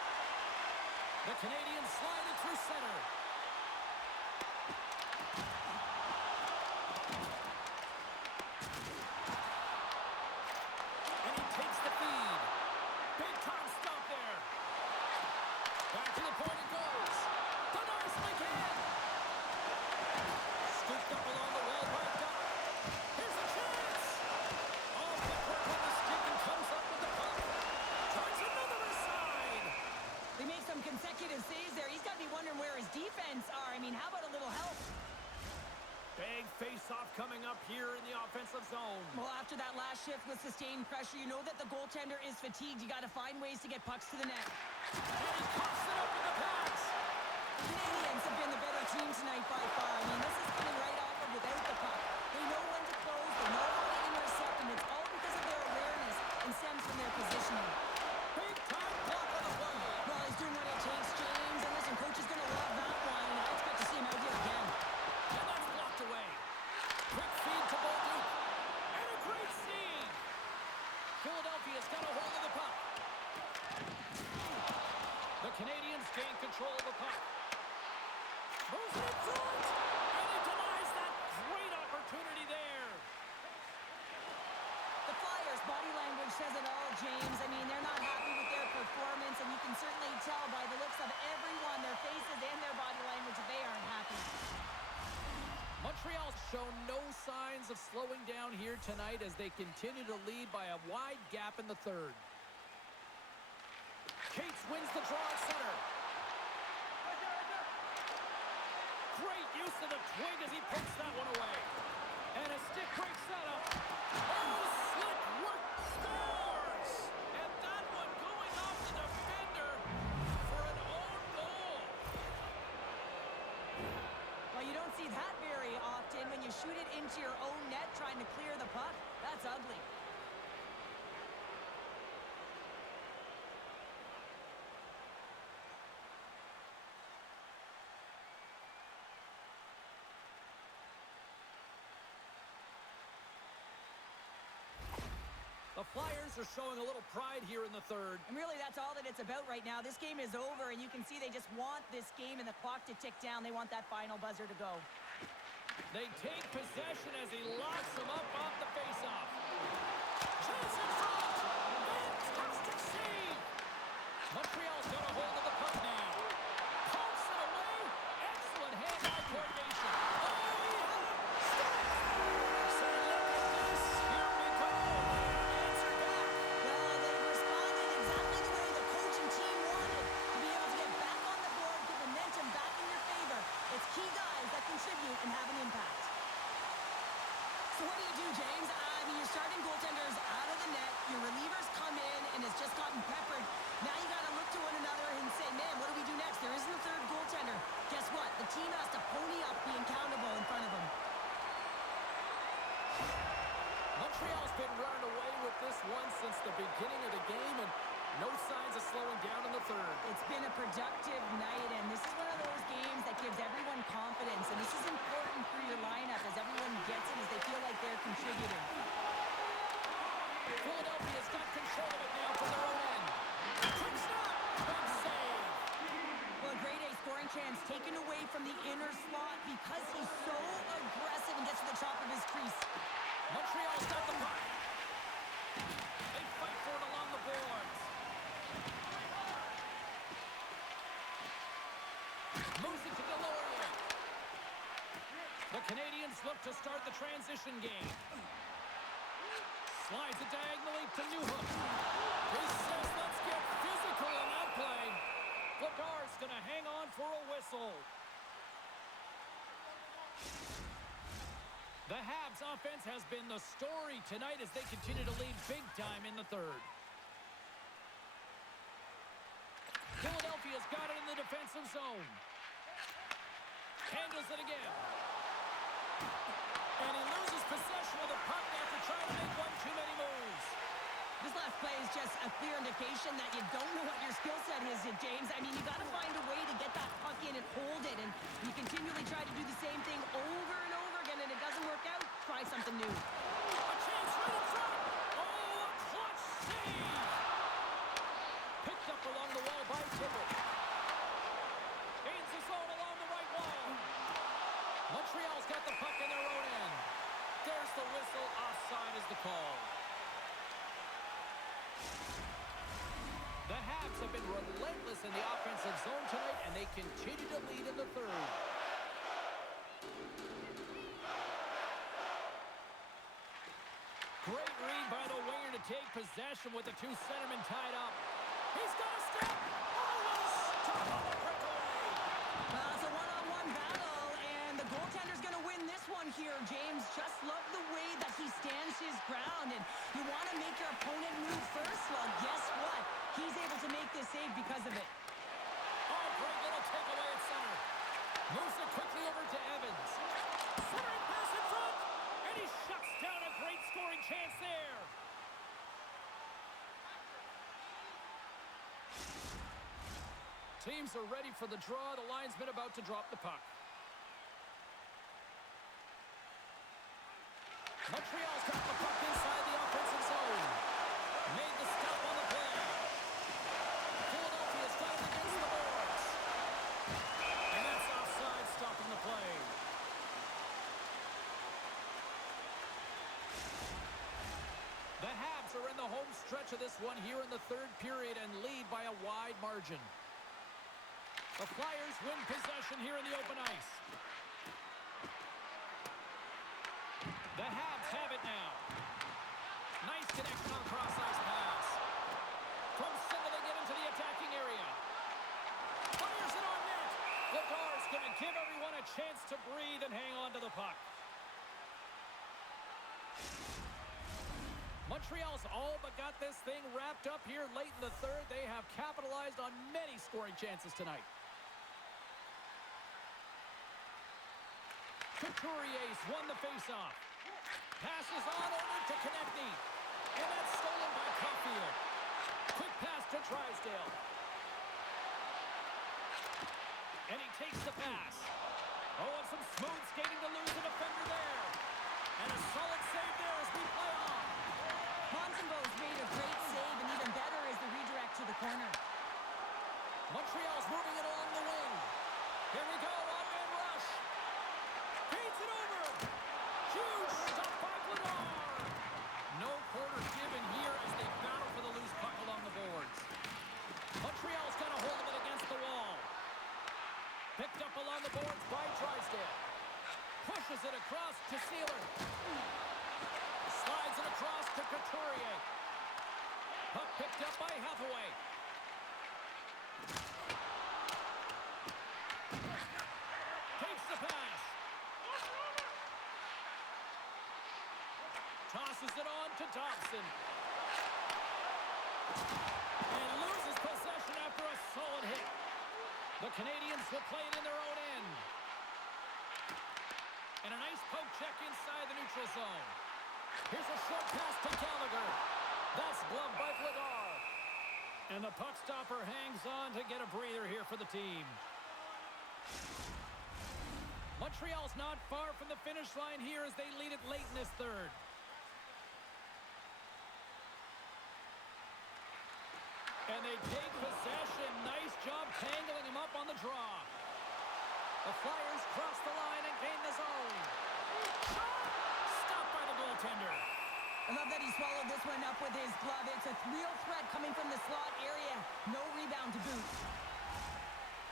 The Canadiens slide it through center. And he takes the feed. Big-time stop there. Back to the point it goes. Denies McCann. Scooped up along the wall by Duck. Here's a chance. Oh, the quick on the stick and comes up with the puck. Tries another aside. They make some consecutive saves there. He's got to be wondering where his defense are. I mean, how about a little help? Big face-off coming up here in the offensive zone. Well, after that last shift with sustained pressure, you know that the goaltender is fatigued. You got to find ways to get pucks to the net. And he coughs it up with the pass. The Canadiens have been the better team tonight by far. I mean, this is coming right off of without the puck. They know when to close. They know how to intercept, and it's all because of their awareness and stems from their positioning. Big-time block on the play. Well, he's doing what it takes, James. And listen, coach is going to love that one. I expect to see him out here again. And that's blocked away. Quick feed to Bolduc. And a great save. Philadelphia's got a hold of the puck. The Canadiens gain control of the puck. Moves it in front. And he denies that great opportunity there. James. I mean, they're not happy with their performance, and you can certainly tell by the looks of everyone, their faces and their body language, that they aren't happy. Montreal's shown no signs of slowing down here tonight as they continue to lead by a wide gap in the third. Cates wins the draw at center. Great use of the twig as he picks that one away. And a stick breaks that up. Oh, slick work, scores! And that one going off the defender for an own goal. Well, you don't see that very often when you shoot it into your own net trying to clear the puck. That's ugly. The Flyers are showing a little pride here in the third. And really, that's all that it's about right now. This game is over, and you can see they just want this game and the clock to tick down. They want that final buzzer to go. They take possession as he locks them up off the faceoff. Chance in front! Fantastic save! Montreal's got a hold of the puck now. Pumps it away. Excellent hand-eye coordination. Oh, he had it! So look at this. Here we go. Answer back. Well, they've responded exactly the way the coach and team wanted to be able to get back on the board, get momentum back in your favor. It's key guys that contribute and have an impact. So what do, James? I mean, your starting goaltender's out of the net. Your relievers come in and has just gotten peppered. Now you got to look to one another and say, man, what do we do next? There isn't a third goaltender. Guess what? The team has to pony up, being accountable in front of them. Montreal's been running away with this one since the beginning of the game, and no signs of slowing down in the third. It's been a productive night, and this is one of those games that gives everyone confidence, and this is important for your lineup as everyone gets it, as they feel like they're contributing. Philadelphia's got control of it now from their own end. Quick stop! Big save! Well, a grade A scoring chance taken away from the inner slot because he's so aggressive and gets to the top of his crease. Montreal's got the puck. They fight for it along the boards. Moves it to Delorier. The Canadiens look to start the transition game. Slides it diagonally to Newhook. He says, let's get physical in that play. Vladar's going to hang on for a whistle. The Habs offense has been the story tonight as they continue to lead big time in the third. Philadelphia's got it in the defensive zone. Handles it again. And he loses possession of the puck after trying to make one too many moves. This last play is just a clear indication that you don't know what your skill set is, James. I mean, you got to find a way to get that puck in and hold it, and you continually try to do the same thing over and over again, and it doesn't work out. Try something new. A chance right in front. Oh, a clutch save. Picked up along the wall by Tibbet. Gains the zone along the right wall. Montreal's got the puck in their own end. There's the whistle. Offside is the call. The Habs have been relentless in the offensive zone tonight, and they continue to lead in the third. Great read by the winger to take possession with the two centermen tied up. He's got a step. Oh, stop on the breakaway. Well, it's a one-on-one battle, and the goaltender's going to win this one here, James. Just love the way that he stands his ground, and you want to make your opponent move first. Well, guess what? He's able to make this save because of it. Oh, great little takeaway at center. Moves it quickly over to Evans. Centering pass in front, and he shuts down a great scoring chance there. Teams are ready for the draw. The linesman about to drop the puck. Montreal's got the puck inside the offensive zone. Made the stop on the play. Philadelphia's got it against the boards. And that's offside, stopping the play. The Habs are in the home stretch of this one here in the third period and lead by a wide margin. The Flyers win possession here in the open ice. The Habs have it now. Nice connection on cross-ice pass. From center, they get into the attacking area. Fires it on net. Vladar's going to give everyone a chance to breathe and hang on to the puck. Montreal's all but got this thing wrapped up here late in the third. They have capitalized on many scoring chances tonight. Couturier's won the faceoff. Passes on over to Konechny. And that's stolen by Caulfield. Quick pass to Drysdale. And he takes the pass. Oh, and some smooth skating to lose a defender there. And a solid save there as we play on. Montembeault's made a great save, and even better is the redirect to the corner. Montreal's moving it along the wing. Here we go, one-man rush. Feeds it over. Huge stop by Vladar. No quarter given here as they battle for the loose puck along the boards. Montreal's got a hold of it against the wall. Picked up along the boards by Drysdale. Pushes it across to Sealer. Slides it across to Couturier. Puck picked up by Hathaway. Takes the pass. Tosses it on to Dobson. And loses possession after a solid hit. The Canadiens will play it in their own end. And a nice poke check inside the neutral zone. Here's a short pass to Gallagher. That's gloved by Vladar. And the puck stopper hangs on to get a breather here for the team. Montreal's not far from the finish line here as they lead it late in this third. And they take possession. Nice job tangling him up on the draw. The Flyers cross the line and gain the zone. Shot! Stopped by the goaltender. I love that he swallowed this one up with his glove. It's a real threat coming from the slot area. No rebound to boot.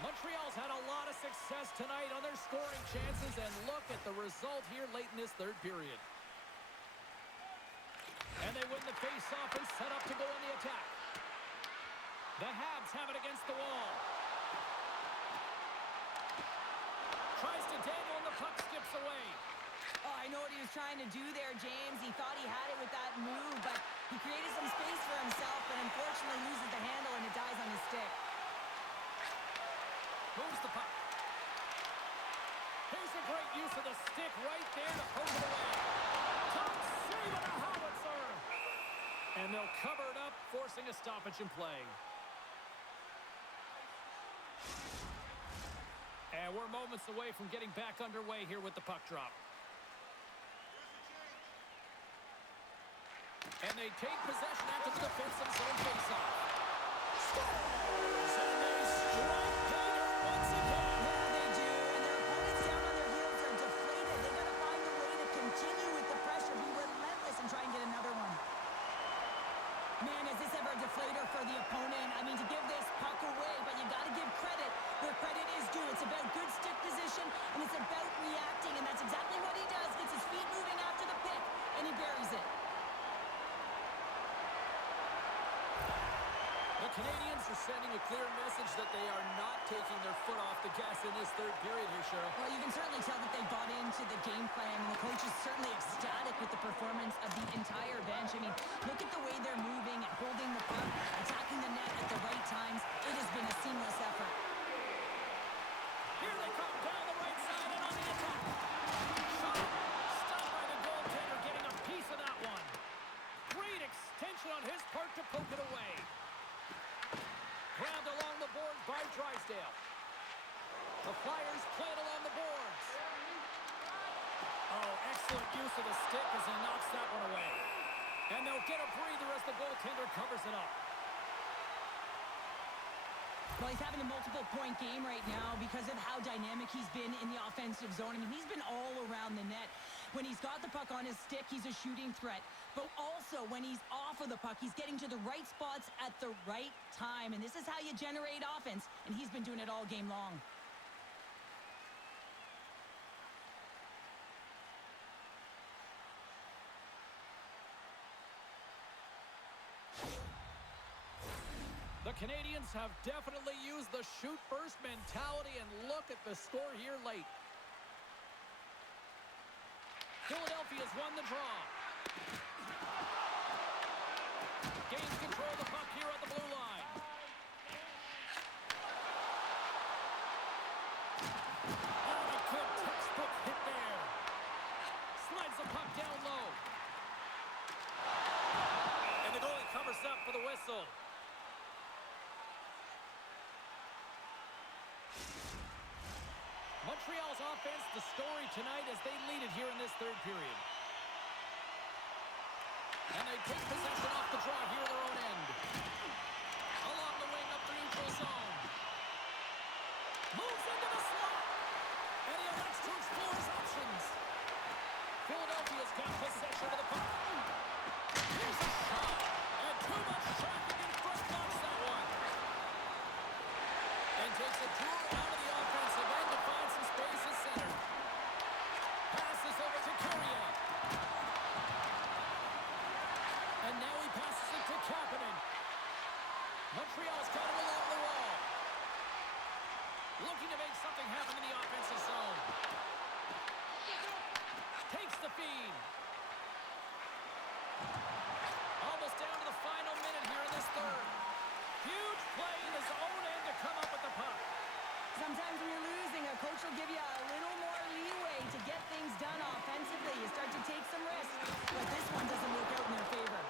Montreal's had a lot of success tonight on their scoring chances, and look at the result here late in this third period. And they win the face-off and set up to go on the attack. The Habs have it against the wall. Tries to dangle and the puck skips away. Oh, I know what he was trying to do there, James. He thought he had it with that move, but he created some space for himself and unfortunately loses the handle and it dies on his stick. Moves the puck. Here's a great use of the stick right there to poke it away. Top save on a howitzer. And they'll cover it up, forcing a stoppage in play. And we're moments away from getting back underway here with the puck drop. And they take possession after the defensive zone faceoff. Scores! And they strike Gator once again. Yeah, they do. And their opponents down on their heels are deflated. They got to find a way to continue with the pressure, be relentless, and try and get another one. Man, is this ever a deflator for the opponent? I mean, to give this puck away, but you got to give credit where credit is due. It's about good stick position, and it's about reacting, and that's exactly what he does. Gets his feet moving after the pick, and he buries it. The Canadiens are sending a clear message that they are not taking their foot off the gas in this third period here, Cheryl. Well, you can certainly tell that they bought into the game plan, and the coach is certainly ecstatic with the performance of the entire bench. I mean, look at the way they're moving and holding the puck, attacking the net at the right times. It has been a seamless effort. Here they come down the right side and on the attack. Shot! Stopped by the goaltender, getting a piece of that one. Great extension on his part to poke it away. Grabbed along the boards by Drysdale. The Flyers play it along the boards. Oh, excellent use of the stick as he knocks that one away. And they'll get a breather as the goaltender covers it up. Well, he's having a multiple-point game right now because of how dynamic he's been in the offensive zone. I mean, he's been all around the net. When he's got the puck on his stick, he's a shooting threat. But also, when he's off of the puck, he's getting to the right spots at the right time. And this is how you generate offense, and he's been doing it all game long. The Canadiens have definitely used the shoot-first mentality, and look at the score here late. Philadelphia's won the draw. Gains control of the puck here at the blue line. Oh, a good textbook hit there. Slides the puck down low. And the goalie covers up for the whistle. Montreal's offense, the story tonight as they lead it here in this third period. And they take possession off the draw here at their own end. Along the wing up the neutral zone. Moves into the slot. And he elects to explore his options. Philadelphia's got possession of the puck. Here's a shot. And too much traffic in front knocks that one. And takes a tour out of the offensive end to find some space at center. Passes over to Courier. And now he passes it to Kapanen. Montreal's got it along the wall. Looking to make something happen in the offensive zone. Takes the feed. Almost down to the final minute here in this third. Huge play in his own end to come up with the puck. Sometimes when you're losing, a coach will give you a little more leeway to get things done offensively. You start to take some risks, but this one doesn't work out in their favor.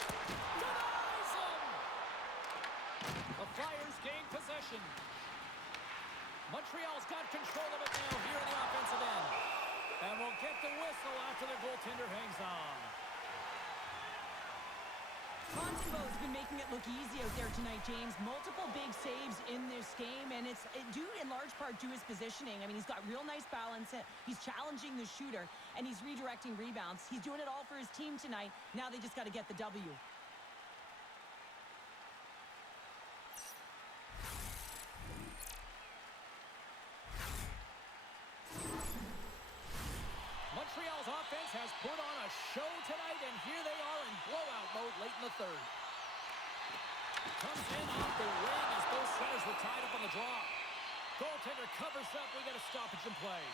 Denies him! The Flyers gain possession. Montreal's got control of it now here in the offensive end. And we'll get the whistle after the goaltender hangs on. Montembeault's been making it look easy out there tonight, James. Multiple big saves in this game, and it's due in large part to his positioning. I mean, he's got real nice balance. He's challenging the shooter, and he's redirecting rebounds. He's doing it all for his team tonight. Now they just got to get the W. Montreal's offense has put on a show tonight, and here they are in blowout mode late in the third. Comes in off the wing as both centers were tied up on the draw. Goaltender covers up. We got a stoppage in play.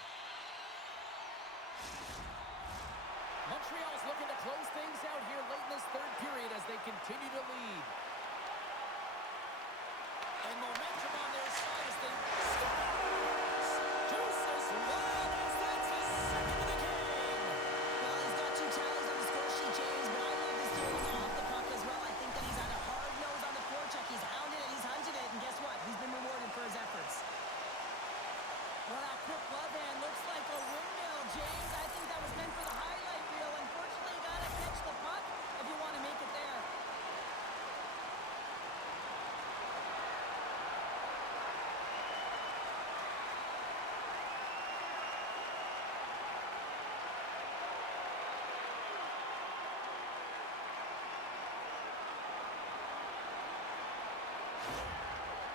Montreal's looking to close things out here late in this third period as they continue to lead. And momentum on their side as they juices wild as that's his second of the game. Well, he's got 2 tallies on the score sheet, James, but I love his dealing off the puck as well. I think that he's had a hard nose on the forecheck. He's hounded it, he's hunted it, and guess what? He's been rewarded for his efforts. Well, that quick glove hand looks like a windmill, James. I think that was meant for the highlight reel. Unfortunately, you got to catch the puck if you want to make it there.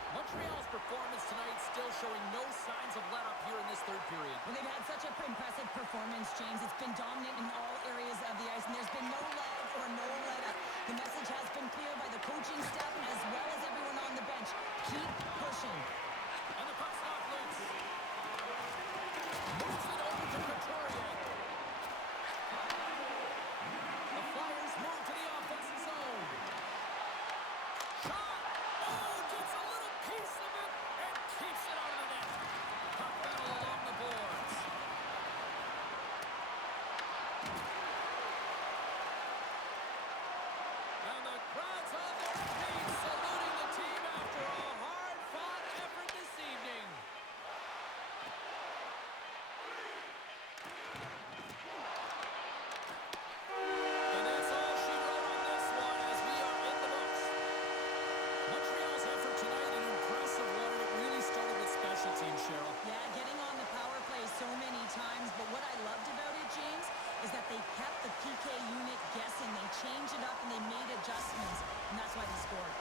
Montreal's performance tonight still showing no signs of let-up here in this third period. Well, they've had such an impressive performance, James. It's been dominant in all areas of the ice, and there's been no lag or no let-up. The message has been clear by the coaching staff as well as everyone on the bench. Keep pushing. And the puck's off loose. Moves it over to Couturier. The Flyers move to the offensive zone. Shot! Oh, gets a little piece of it and keeps it out of the net. Puck battle along the boards. And the crowd's on their feet, saluting the team after a hard-fought effort PK unit guessing. They changed it up and they made adjustments, and that's why they scored.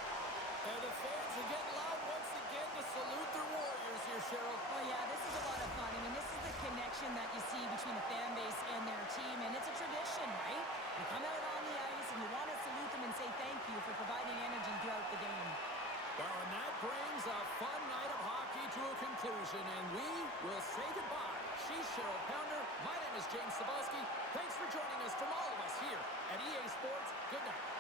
And the fans are getting loud once again to salute their Warriors here, Cheryl. Oh, yeah, this is a lot of fun. I mean, this is the connection that you see between the fan base and their team, and it's a tradition, right? You come out on the ice, and you want to salute them and say thank you for providing energy throughout the game. Well, and that brings a fun night of hockey to a conclusion, and we will say goodbye. She's Cheryl Pounder. My name is James Cebulski. Thanks for joining us from all of us here at EA Sports. Good night.